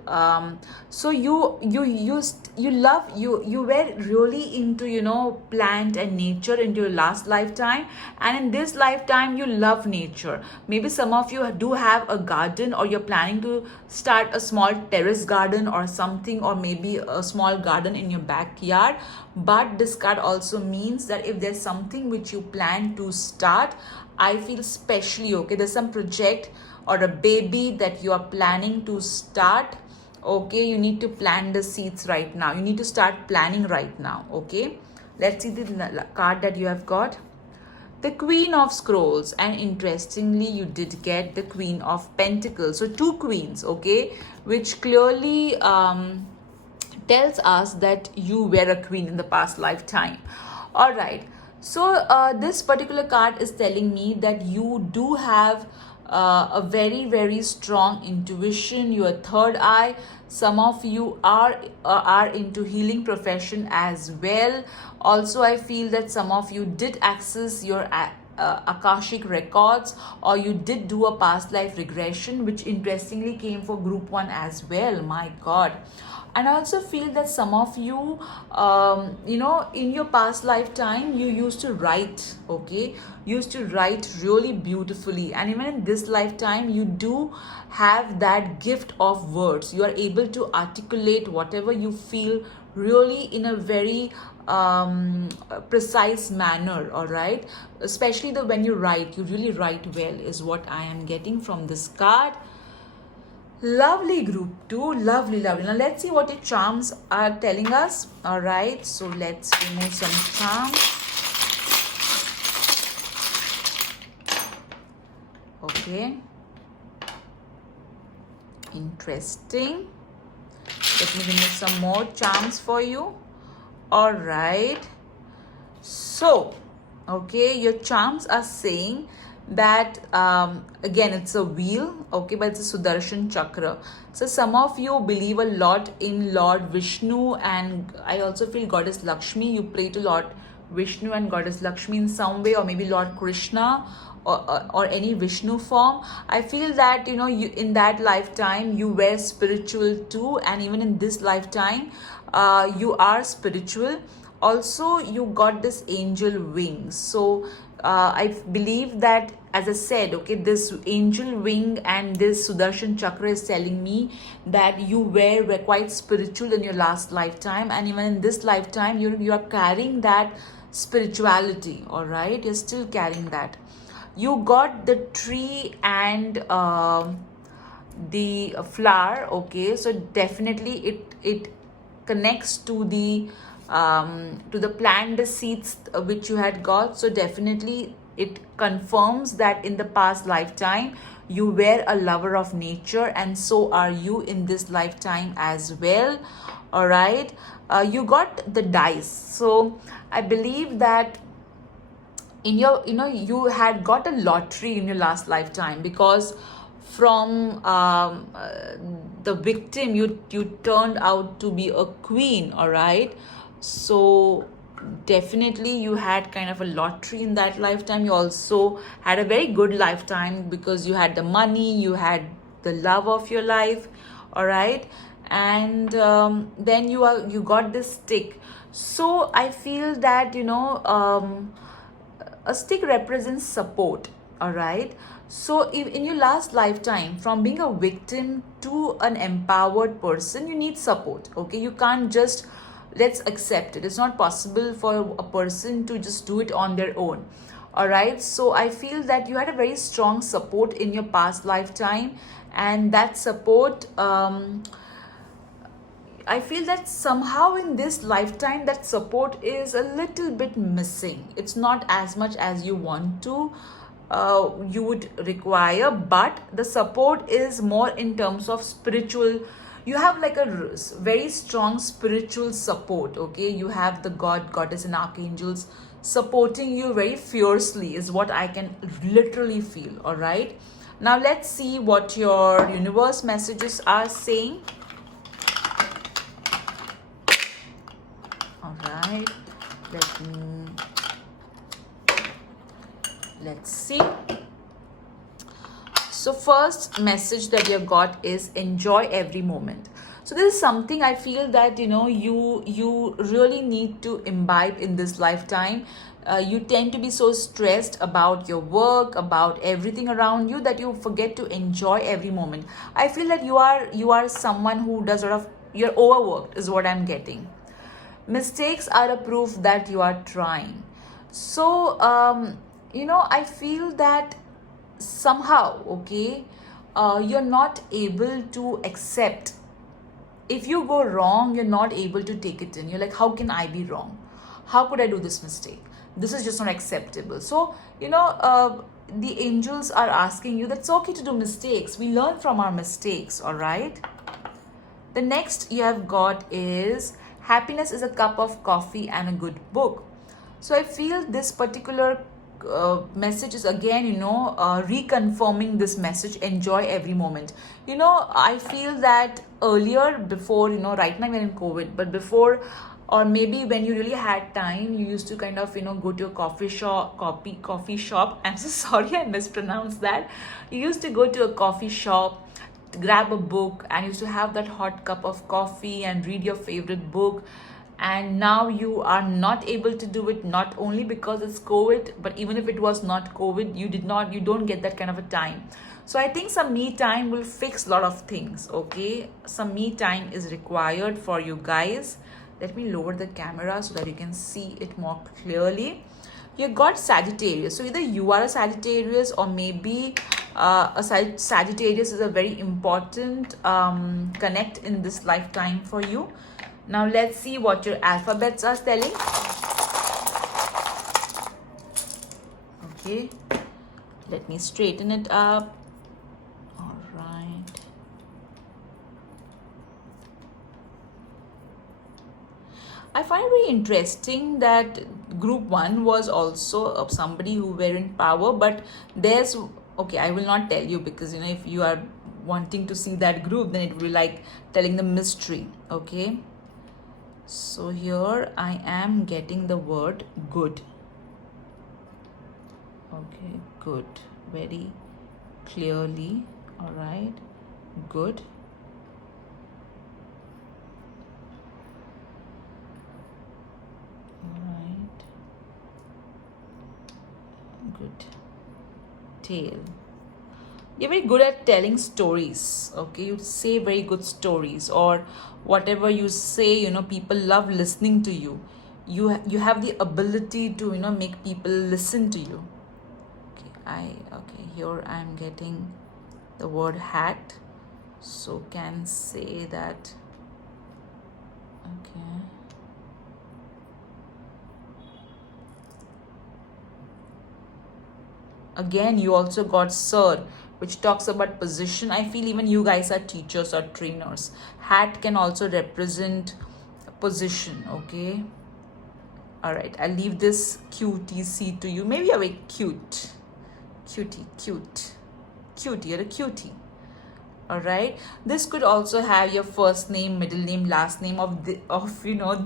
So you were really into plant and nature into your last lifetime, and in this lifetime you love nature. Maybe some of you do have a garden, or you're planning to start a small terrace garden or something, or maybe a small garden in your backyard. But this card also means that if there's something which you plan to start, I feel especially okay, there's some project or a baby that you are planning to start. Okay, you need to plant the seeds right now. You need to start planning right now. Okay, let's see the card that you have got. The Queen of Scrolls, and interestingly you did get the Queen of Pentacles. So 2 queens, okay, which clearly tells us that you were a queen in the past lifetime. All right, so this particular card is telling me that you do have a very, very strong intuition, your third eye. Some of you are into healing profession as well. Also, I feel that some of you did access your Akashic records, or you did do a past life regression, which interestingly came for group 1 as well. My God. And I also feel that some of you in your past lifetime you used to write. Okay, used to write really beautifully, and even in this lifetime you do have that gift of words. You are able to articulate whatever you feel really in a very precise manner. All right, especially when you write, you really write well, is what I am getting from this card. Lovely group 2, lovely. Now let's see what your charms are telling us. All right, so let's remove some charms. Okay, interesting. Let me remove some more charms for you. All right, so okay, your charms are saying that again it's a wheel, okay, but it's a Sudarshan chakra. So some of you believe a lot in Lord Vishnu, and I also feel Goddess Lakshmi. You pray to Lord Vishnu and Goddess Lakshmi in some way, or maybe Lord Krishna, or any Vishnu form. I feel that you in that lifetime you were spiritual too, and even in this lifetime you are spiritual. Also, you got this angel wings. So I believe that, as I said, okay, this angel wing and this Sudarshan chakra is telling me that you were quite spiritual in your last lifetime, and even in this lifetime you are carrying that spirituality. All right, you're still carrying that. You got the tree and the flower. Okay, so definitely it connects to the plant seeds which you had got. So definitely it confirms that in the past lifetime you were a lover of nature, and so are you in this lifetime as well. All right, you got the dice. So I believe that in your you had got a lottery in your last lifetime, because from the victim you turned out to be a queen. All right, so definitely you had kind of a lottery in that lifetime. You also had a very good lifetime because you had the money, you had the love of your life. All right, and then you got this stick. So I feel that a stick represents support. All right, so if in your last lifetime, from being a victim to an empowered person, you need support. Okay, you can't just, let's accept it, it's not possible for a person to just do it on their own. All right, so I feel that you had a very strong support in your past lifetime, and that support I feel that somehow in this lifetime that support is a little bit missing. It's not as much as you want to. you would require, but the support is more in terms of spiritual. You have like a very strong spiritual support. Okay, you have the god, goddess, and archangels supporting you very fiercely, is what I can literally feel. All right, now let's see what your universe messages are saying. All right, let's see. So first message that you got is enjoy every moment. So this is something I feel that you really need to imbibe in this lifetime. You tend to be so stressed about your work, about everything around you, that you forget to enjoy every moment. I feel that you are someone who does a lot of, you're overworked is what I'm getting. Mistakes are a proof that you are trying. So I feel that somehow, okay, you're not able to accept. If you go wrong, you're not able to take it in. You're like, how can I be wrong? How could I do this mistake? This is just not acceptable. So the angels are asking you that it's okay to do mistakes. We learn from our mistakes. All right, the next you have got is happiness is a cup of coffee and a good book. So I feel this particular message is again, reconfirming this message, enjoy every moment. I feel that earlier, before, right now we're in COVID, but before, or maybe when you really had time, you used to kind of, go to a coffee shop. I'm so sorry, I mispronounced that. You used to go to a coffee shop, grab a book, and used to have that hot cup of coffee and read your favorite book. And now you are not able to do it, not only because it's COVID, but even if it was not COVID, you don't get that kind of a time. So I think some me time will fix a lot of things. Okay, some me time is required for you guys. Let me lower the camera so that you can see it more clearly. You got Sagittarius. So either you are a Sagittarius, or maybe Sagittarius is a very important connect in this lifetime for you. Now let's see what your alphabets are telling. Okay, let me straighten it up. All right. I find it very interesting that group 1 was also somebody who were in power, but there's, okay, I will not tell you, because if you are wanting to see that group, then it will be like telling the mystery. Okay, so here I am getting the word good. Okay, good, very clearly. All right, good. All right, good. Tail. You're very good at telling stories. Okay, you say very good stories, or whatever you say, people love listening to you. You have the ability to make people listen to you. Okay, here I'm getting the word hat, so can say that. Okay, again you also got sir, which talks about position. I feel even you guys are teachers or trainers. Hat can also represent position. Okay, all right, I'll leave this QTC to you. Maybe you're very cute. Cute, you're a cutie. All right, this could also have your first name, middle name, last name of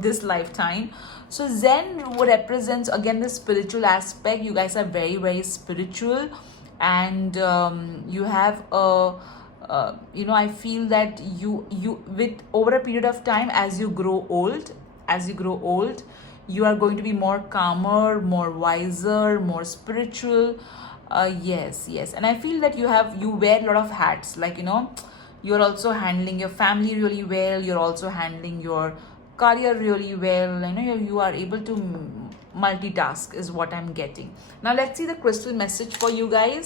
this lifetime. So Zen represents again the spiritual aspect. You guys are very, very spiritual, and you have a I feel that you with over a period of time, as you grow old, you are going to be more calmer, more wiser, more spiritual. Yes, and I feel that you wear a lot of hats, like you're also handling your family really well, you're also handling your career really well. I know you are able to multitask, is what I'm getting. Now let's see the crystal message for you guys.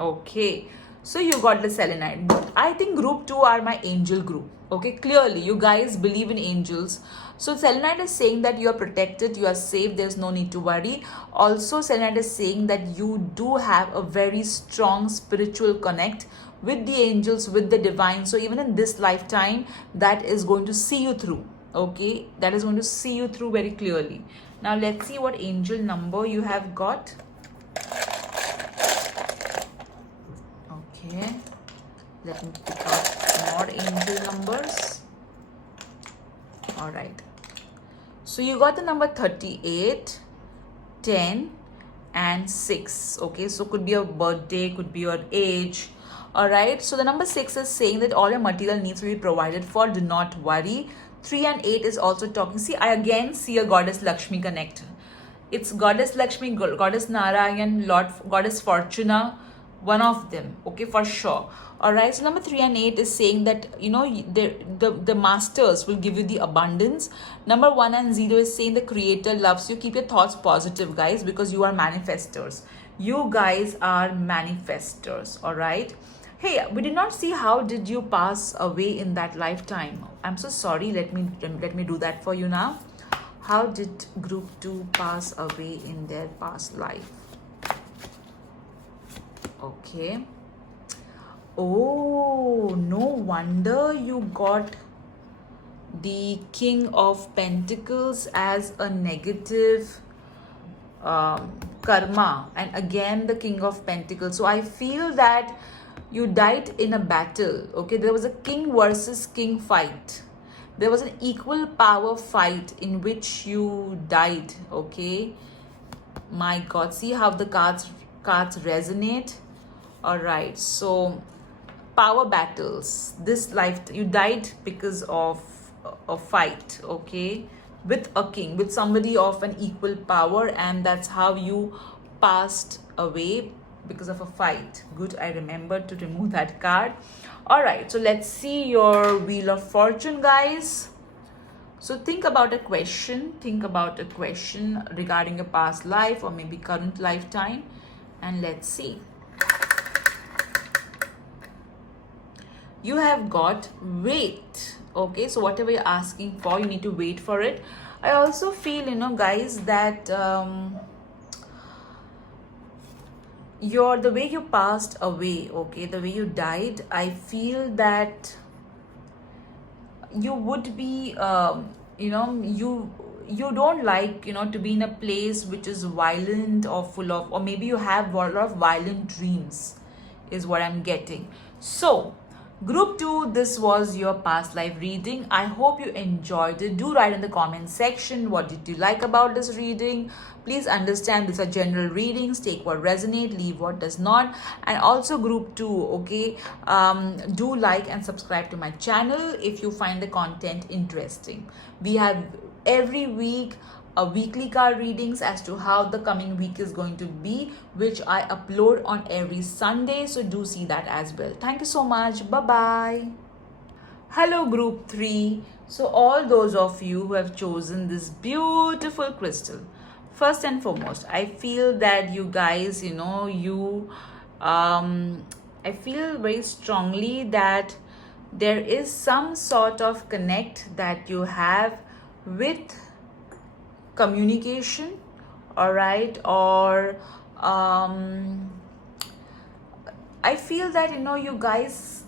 Okay, so you got the selenite. I think group 2 are my angel group. Okay, clearly you guys believe in angels. So selenite is saying that you are protected, you are safe, there's no need to worry. Also selenite is saying that you do have a very strong spiritual connect with the angels, with the divine. So even in this lifetime, that is going to see you through. Okay, that is going to see you through very clearly. Now let's see what angel number you have got. Okay, let me pick out more angel numbers. All right, so you got the number 38, 10 and 6. Okay, so could be your birthday, could be your age. All right, so the number 6 is saying that all your material needs will be provided for, do not worry. 3 and 8 is also talking, see, I again see a goddess Lakshmi connect. It's goddess Lakshmi, goddess Narayan, Lord goddess Fortuna, one of them, okay, for sure. All right, so number 3 and 8 is saying that, you know, the masters will give you the abundance. Number 1 and 0 is saying the creator loves you. Keep your thoughts positive, guys, because you are manifestors. You guys are manifestors. All right, hey, we did not see how did you pass away in that lifetime. I'm so sorry. Let me do that for you now. How did group 2 pass away in their past life? Okay. Oh, no wonder you got the King of Pentacles as a negative karma, and again the King of Pentacles. So I feel that you died in a battle. Okay, there was a king versus king fight. There was an equal power fight in which you died. Okay, my God, see how the cards resonate. All right, so power battles, this life you died because of a fight, okay, with a king, with somebody of an equal power, and that's how you passed away, because of a fight. Good, I remembered to remove that card. All right, so let's see your Wheel of Fortune, guys. So think about a question regarding your past life or maybe current lifetime, and let's see. You have got wait. Okay, so whatever you're asking for, you need to wait for it. I also feel, you know, guys, that the way you passed away, okay, the way you died, I feel that you would be you know, you don't like, you know, to be in a place which is violent or full of, or maybe you have a lot of violent dreams, is what I'm getting. So group 2, this was your past life reading. I hope you enjoyed it. Do write in the comment section what did you like about this reading. Please understand these are general readings. Take what resonates, leave what does not. And also group 2, okay, do like and subscribe to my channel if you find the content interesting. We have every week a weekly card readings as to how the coming week is going to be, which I upload on every Sunday, so do see that as well. Thank you so much. Bye bye. Hello group 3. So all those of you who have chosen this beautiful crystal, first and foremost, I feel that you guys, you know, I feel very strongly that there is some sort of connect that you have with communication, all right, or I feel that, you know, you guys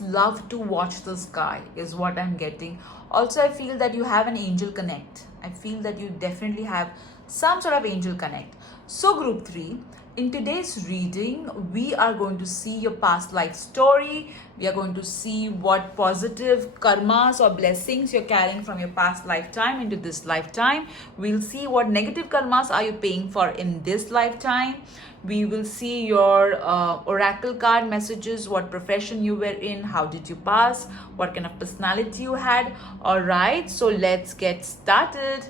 love to watch the sky, is what I'm getting. Also, I feel that you have an angel connect. I feel that you definitely have some sort of angel connect. So group 3, in today's reading, we are going to see your past life story. We are going to see what positive karmas or blessings you're carrying from your past lifetime into this lifetime. We'll see what negative karmas are you paying for in this lifetime. We will see your oracle card messages, what profession you were in, how did you pass, what kind of personality you had. All right, so let's get started.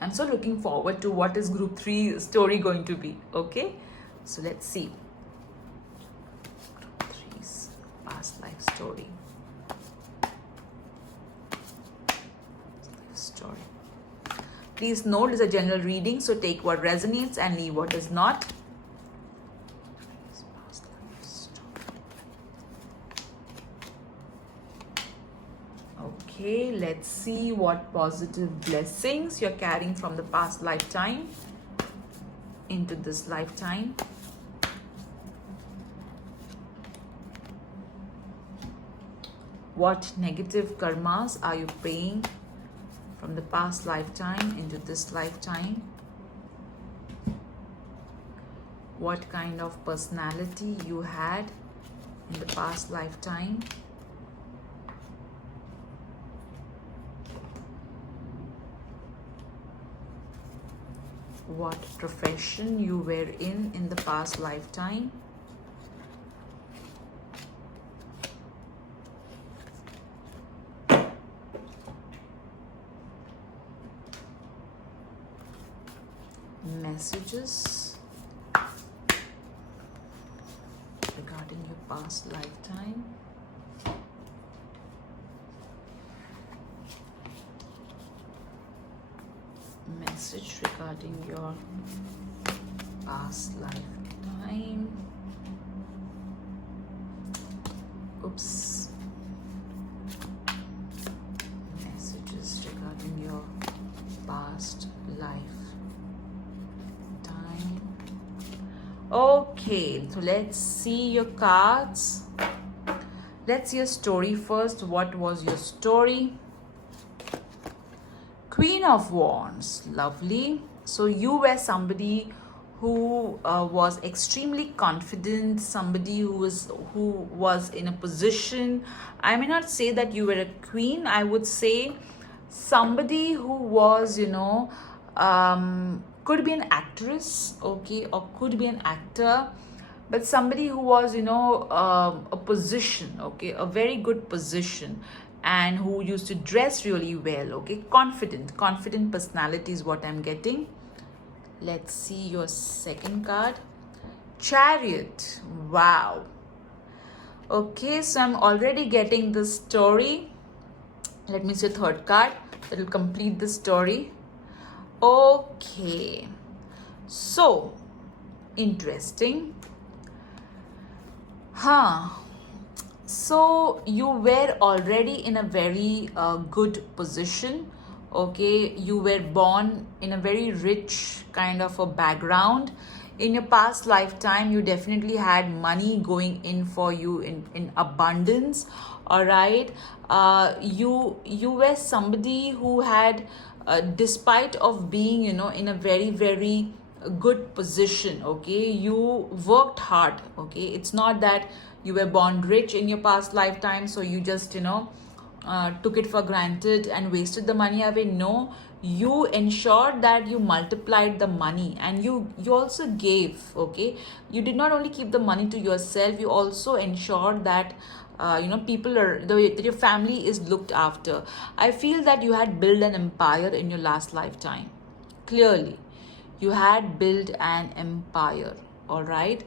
I'm so looking forward to what is group 3 story going to be. Okay, so let's see group 3's past life story. Please note, it's a general reading, so take what resonates and leave what does not. Okay, let's see what positive blessings you're carrying from the past lifetime into this lifetime. What negative karmas are you paying from the past lifetime into this lifetime? What kind of personality you had in the past lifetime? What profession you were in the past lifetime? Messages regarding your past lifetime. Message regarding your past lifetime. Oops. Messages regarding your past lifetime. Okay, so let's see your cards. Let's see your story first. What was your story? Queen of Wands, lovely. So you were somebody who was extremely confident, somebody who was in a position. I may not say that you were a queen. I would say somebody who was, could be an actress, okay, or could be an actor, but somebody who was, a position, okay, a very good position, and who used to dress really well, okay, confident personality is what I'm getting. Let's see your second card. Chariot. Wow. Okay, so I'm already getting the story. Let me see the third card that will complete the story. Okay, so interesting. So you were already in a very good position, okay. You were born in a very rich kind of a background. In your past lifetime, you definitely had money going in for you in abundance, all right. You were somebody who had despite of being, in a very good position, okay, you worked hard, okay. It's not that you were born rich in your past lifetime, so you just took it for granted and wasted the money away. No, you ensured that you multiplied the money, and you also gave, okay. You did not only keep the money to yourself, you also ensured that people that your family is looked after. I feel that you had built an empire in your last lifetime. Clearly you had built an empire, all right.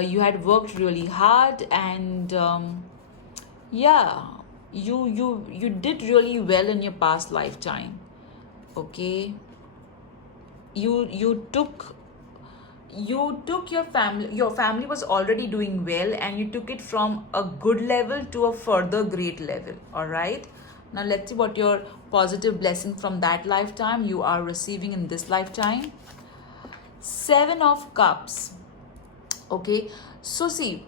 You had worked really hard, and yeah, you did really well in your past lifetime, okay. You took your family was already doing well, and you took it from a good level to a further great level, all right. Now let's see what your positive blessing from that lifetime you are receiving in this lifetime. Seven of Cups. Okay, so see,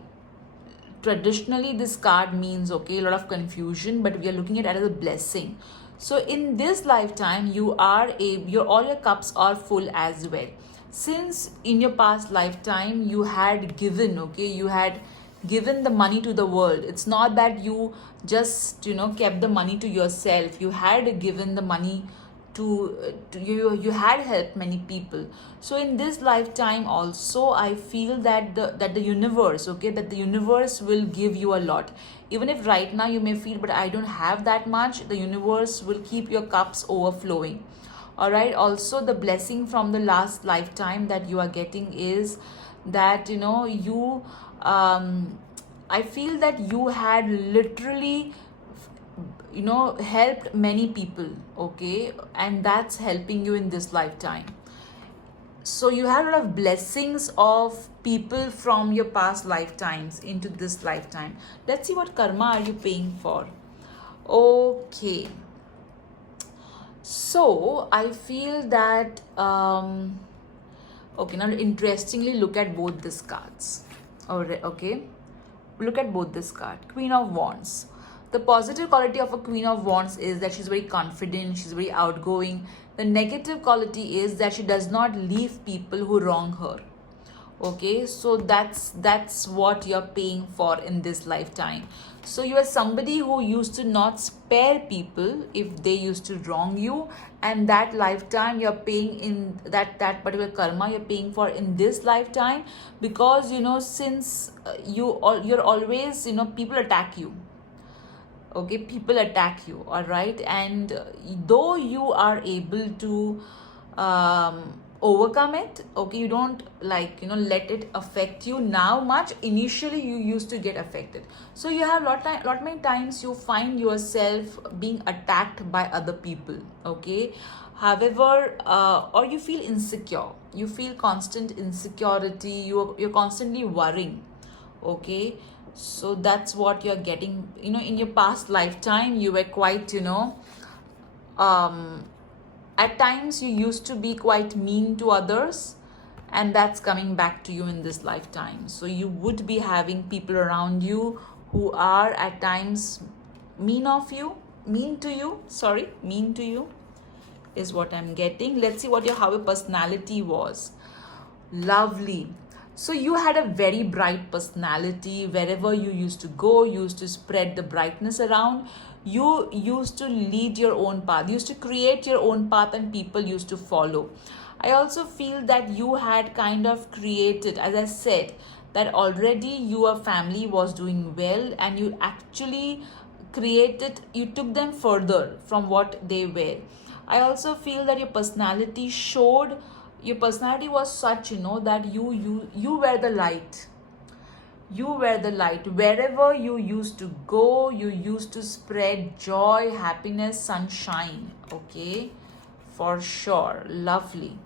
traditionally this card means, okay, a lot of confusion, but we are looking at it as a blessing. So in this lifetime, you are all your cups are full as well. Since in your past lifetime you had given, okay, you had given the money to the world. It's not that you just kept the money to yourself. You had given the money to you had helped many people. So in this lifetime also, I feel that the universe, okay, that the universe will give you a lot. Even if right now you may feel, but I don't have that much, the universe will keep your cups overflowing, all right. Also, the blessing from the last lifetime that you are getting is that you I feel that you had literally helped many people, okay, and that's helping you in this lifetime. So you had a lot of blessings of people from your past lifetimes into this lifetime. Let's see what karma are you paying for. Okay, So I feel that okay, now interestingly look at both these cards. Okay, look at both this card. Queen of Wands. The positive quality of a Queen of Wands is that she's very confident, she's very outgoing. The negative quality is that she does not leave people who wrong her. Okay, so that's what you're paying for in this lifetime. So you are somebody who used to not spare people if they used to wrong you, and that lifetime you're paying in that particular karma you're paying for in this lifetime, because since you're always, people attack you. Okay, people attack you, all right, and though you are able to overcome it, okay, you don't let it affect you now much. Initially you used to get affected, so you have lot many times you find yourself being attacked by other people. Okay, however, or you feel insecure, you feel constant insecurity, you're constantly worrying. Okay, so that's what you're getting. In your past lifetime you were quite, um at times you used to be quite mean to others, and that's coming back to you in this lifetime. So you would be having people around you who are at times mean to you, sorry, mean to you is what I'm getting. Let's see how your personality was. Lovely. So you had a very bright personality. Wherever you used to go, you used to spread the brightness around. You used to lead your own path. You used to create your own path and people used to follow. I also feel that you had kind of created, as I said, that already your family was doing well, and you actually you took them further from what they were. I also feel that your personality was such, that you were the light. You were the light. Wherever you used to go, you used to spread joy, happiness, sunshine. Okay, for sure. Lovely.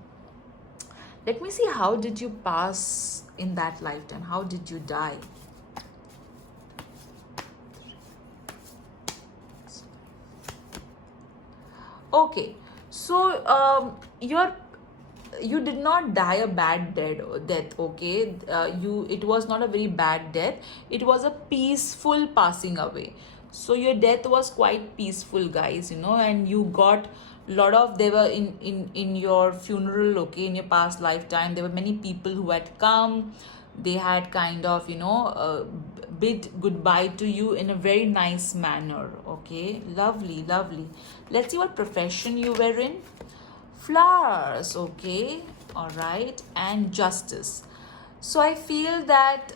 Let me see, how did you pass in that lifetime? How did you die? Okay, so you did not die a bad death. Okay, it was not a very bad death. It was a peaceful passing away. So your death was quite peaceful, guys. And you got lot of, they were in your funeral. Okay, in your past lifetime there were many people who had come. They had kind of bid goodbye to you in a very nice manner. Okay, lovely, lovely. Let's see what profession you were in. Flowers. Okay, all right, and justice. So I feel that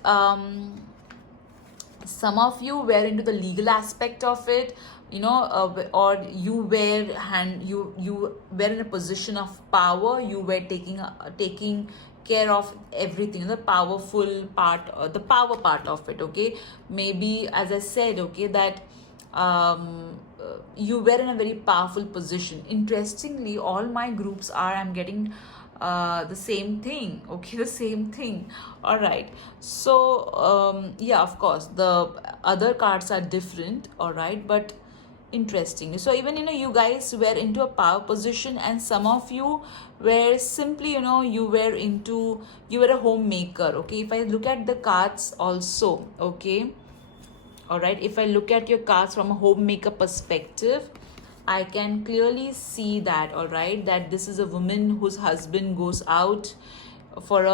some of you were into the legal aspect of it, or you were in a position of power. You were taking care of everything, the powerful part, the power part of it. Okay, maybe, as I said, okay, that you were in a very powerful position. Interestingly, all my groups I'm getting the same thing. Okay, the same thing. All right, so yeah, of course the other cards are different. All right, but interesting. So even you guys were into a power position, and some of you were simply, you were a homemaker. Okay, if I look at the cards also, okay, all right, if I look at your cards from a homemaker perspective, I can clearly see that, all right, that this is a woman whose husband goes out for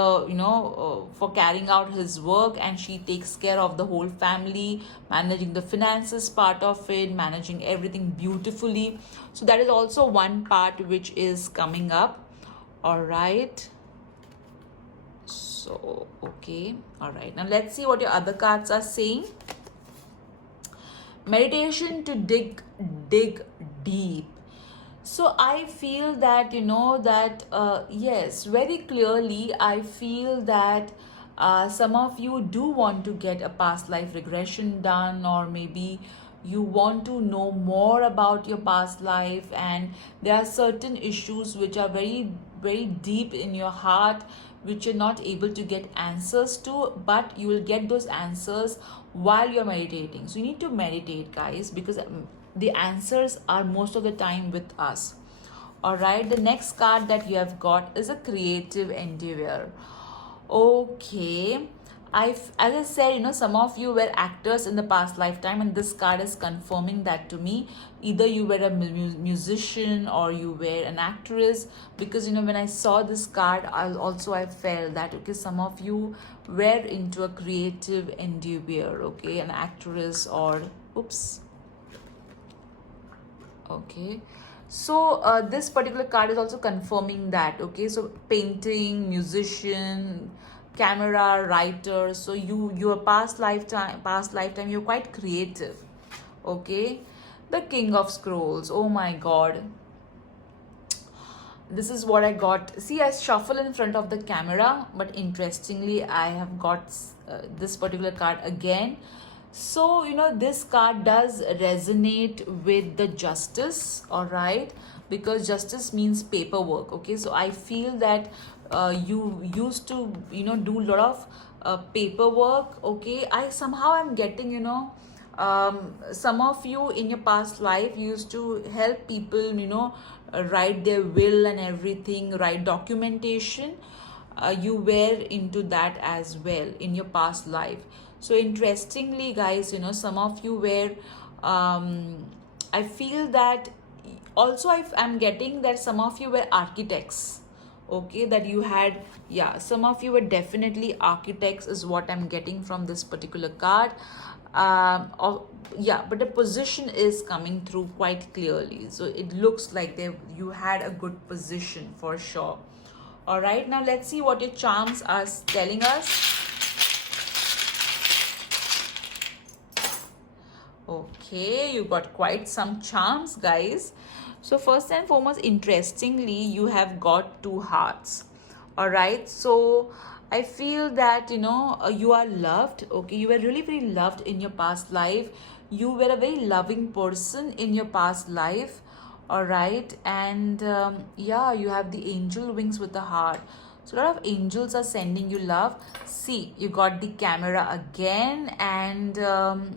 for carrying out his work, and she takes care of the whole family, managing the finances part of it, managing everything beautifully. So that is also one part which is coming up. All right, so okay, all right, now let's see what your other cards are saying. Meditation to dig deep. So I feel that, yes, very clearly I feel that some of you do want to get a past life regression done, or maybe you want to know more about your past life, and there are certain issues which are very, very deep in your heart, which you're not able to get answers to, but you will get those answers while you're meditating. So you need to meditate, guys, because the answers are most of the time with us. All right, the next card that you have got is a creative endeavor. Okay, as I said, some of you were actors in the past lifetime, and this card is confirming that to me. Either you were a musician or you were an actress, because when I saw this card, I felt that okay, some of you were into a creative endeavor. Okay, an actress or oops. Okay, so this particular card is also confirming that. Okay, so painting, musician, camera, writer. So your past lifetime you're quite creative. Okay, the King of Scrolls. Oh my God, this is what I got. See, I shuffle in front of the camera, but interestingly I have got this particular card again. So this card does resonate with the justice. All right, because justice means paperwork. Okay, so I feel that you used to do a lot of paperwork. Okay, I somehow am getting some of you in your past life used to help people write their will and everything, write documentation. You were into that as well in your past life. So interestingly guys, some of you were I feel that also I'm getting that some of you were architects. Okay, that you had, yeah, some of you were definitely architects is what I'm getting from this particular card. Yeah, but the position is coming through quite clearly, so it looks like you had a good position for sure. All right, now let's see what your charms are telling us. Okay, you got quite some charms guys. So first and foremost, interestingly, you have got 2 hearts. All right, so I feel that you are loved. Okay, you were really very loved in your past life. You were a very loving person in your past life. All right, and yeah, you have the angel wings with the heart. So a lot of angels are sending you love. See, you got the camera again, and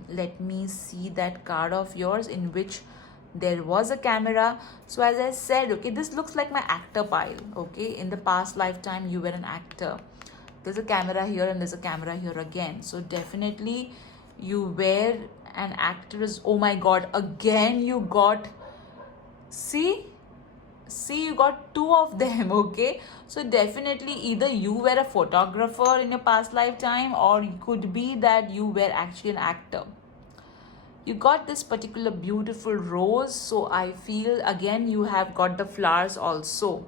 let me see that card of yours in which there was a camera. So as I said, okay, this looks like my actor pile. Okay, in the past lifetime you were an actor. There's a camera here and there's a camera here again. So definitely you were an actress. Oh my God, again you got, see, you got 2 of them. Okay, so definitely either you were a photographer in your past lifetime, or it could be that you were actually an actor. You got this particular beautiful rose, so I feel again you have got the flowers also.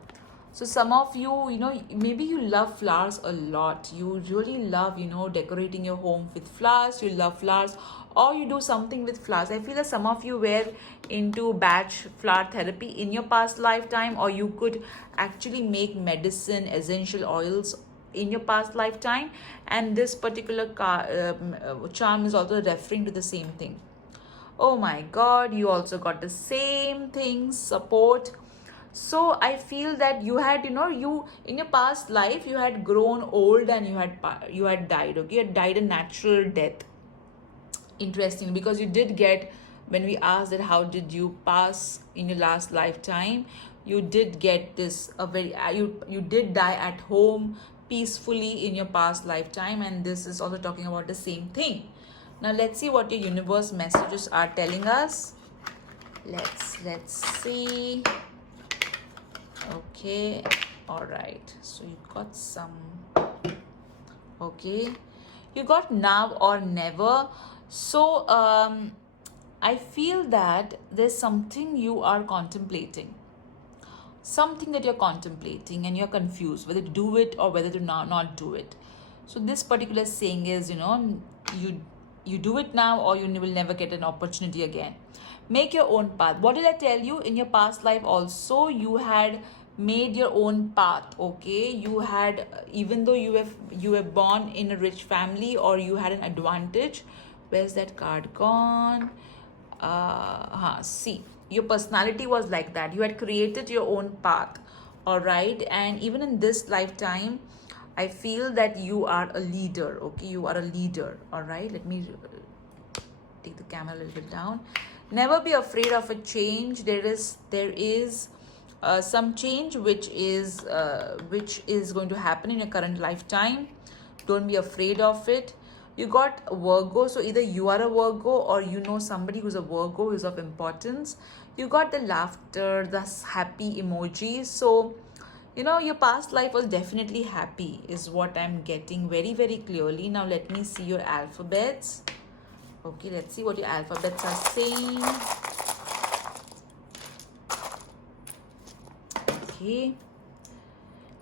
So some of you, maybe you love flowers a lot. You really love, decorating your home with flowers. You love flowers, or you do something with flowers. I feel that some of you were into batch flower therapy in your past lifetime, or you could actually make medicine, essential oils in your past lifetime. And this particular charm is also referring to the same thing. Oh my God, you also got the same thing, support. So I feel that you had, you in your past life, you had grown old and you had died. Okay, you had died a natural death. Interesting, because you did get, when we asked that how did you pass in your last lifetime, you did get this a very you did die at home peacefully in your past lifetime, and this is also talking about the same thing. Now let's see what your universe messages are telling us. Let's see. Okay, all right, so you got some. Okay, you got now or never. So I feel that there's something you are contemplating, something that you're contemplating, and you're confused whether to do it or whether to not do it. So this particular saying is, you do it now or you will never get an opportunity again. Make your own path. What did I tell you? In your past life also, you had made your own path. Okay, you had, even though you were born in a rich family, or you had an advantage. Where's that card gone? See, your personality was like that. You had created your own path. All right, and even in this lifetime, I feel that you are a leader. Okay, you are a leader. All right, let me take the camera a little bit down. Never be afraid of a change. There is some change which is going to happen in your current lifetime. Don't be afraid of it. You got Virgo, so either you are a Virgo or you know somebody who's a Virgo who's of importance. You got the laughter, the happy emojis. So you know your past life was definitely happy is what I'm getting very, very clearly. Now let me see your alphabets. Okay, let's see what your alphabets are saying. Okay,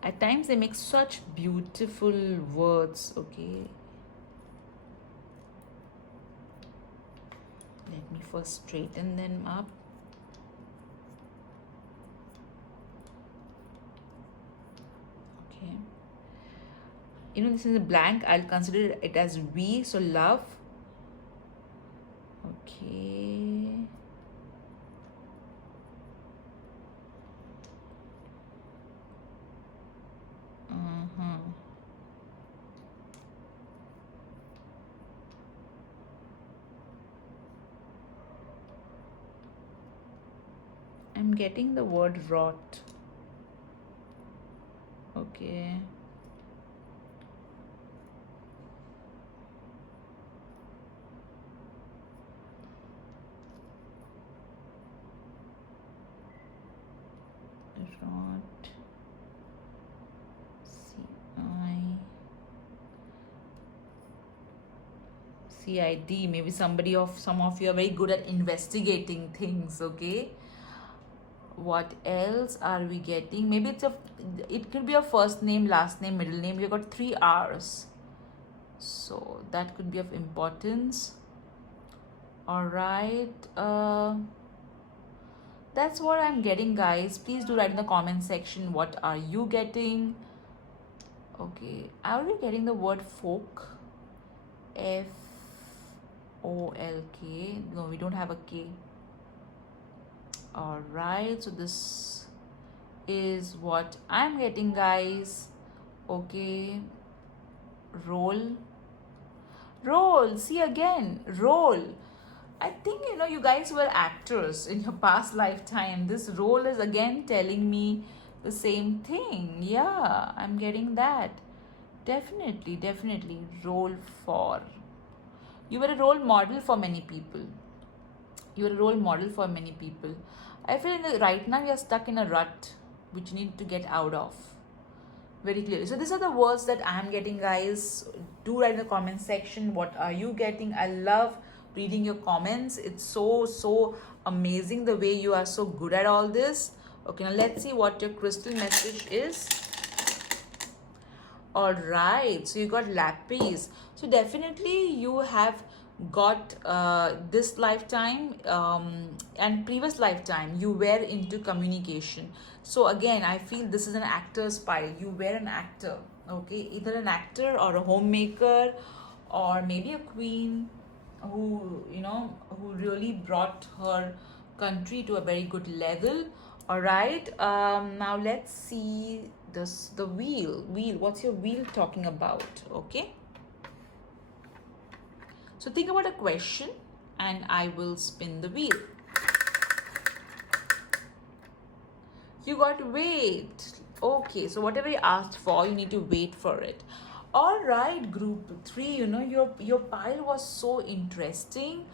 at times they make such beautiful words. Okay, let me first straighten them up. Okay, you know this is a blank, I'll consider it as V, so love. Okay, I'm getting the word rot. Okay, rot. CID. Maybe some of you are very good at investigating things. Okay, what else are we getting? Maybe it could be a first name, last name, middle name. You got 3 R's, so that could be of importance. All right, that's what I'm getting, guys. Please do write in the comment section what are you getting. Okay, are we getting the word folk? FOLK. No, we don't have a K. All right, so this is what I'm getting, guys. Okay, roll. See again, roll. I think you know you guys were actors in your past lifetime. This role is again telling me the same thing. Yeah, I'm getting that. Definitely role for. You were a role model for many people. I feel right now you're stuck in a rut which you need to get out of. Very clearly. So these are the words that I am getting, guys. Do write in the comment section what are you getting. I love reading your comments. It's so amazing the way you are so good at all this. Okay, now let's see what your crystal message is. All right, so you got lapis. So definitely you have got this lifetime and previous lifetime you were into communication. So again, I feel this is an actor's pile. You were an actor. Okay, either an actor or a homemaker or maybe a queen who who really brought her country to a very good level. All right, now let's see the wheel. What's your wheel talking about? Okay, so think about a question and I will spin the wheel. You got wait. Okay, so whatever you asked for, you need to wait for it. All right, group 3, you know your pile was so interesting.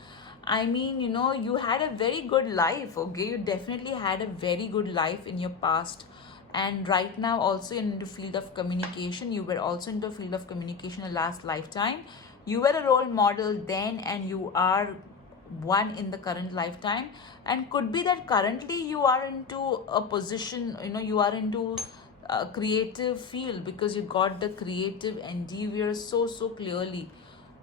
I mean, you know, you had a very good life. Okay, you definitely had a very good life in your past, and right now also in the field of communication. You were also in the field of communication in the last lifetime. You were a role model then, and you are one in the current lifetime, and could be that currently you are into a position, you know, you are into a creative field because you got the creative endeavor so clearly.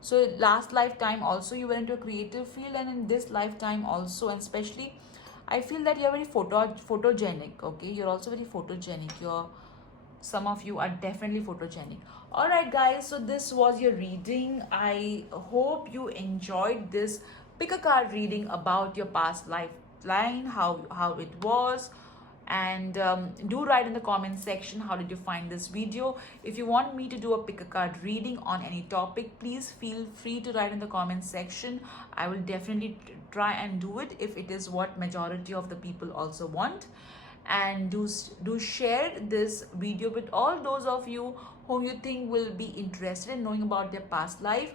So last lifetime also you were into a creative field, and in this lifetime also, and especially I feel that you're very photogenic. Okay, you're also very photogenic. Some of you are definitely photogenic. All right, guys, so this was your reading. I hope you enjoyed this pick a card reading about your past lifeline, how it was. And do write in the comment section how did you find this video. If you want me to do a pick a card reading on any topic, please feel free to write in the comment section. I will definitely try and do it if it is what majority of the people also want. and do share this video with all those of you whom you think will be interested in knowing about their past life.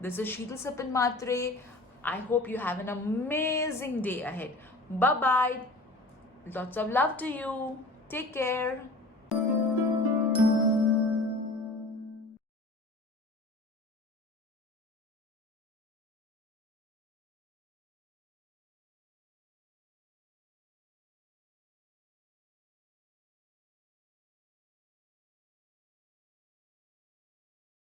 This is Sheetal Sapin Matre. I hope you have an amazing day ahead. Bye bye. Lots of love to you. Take care.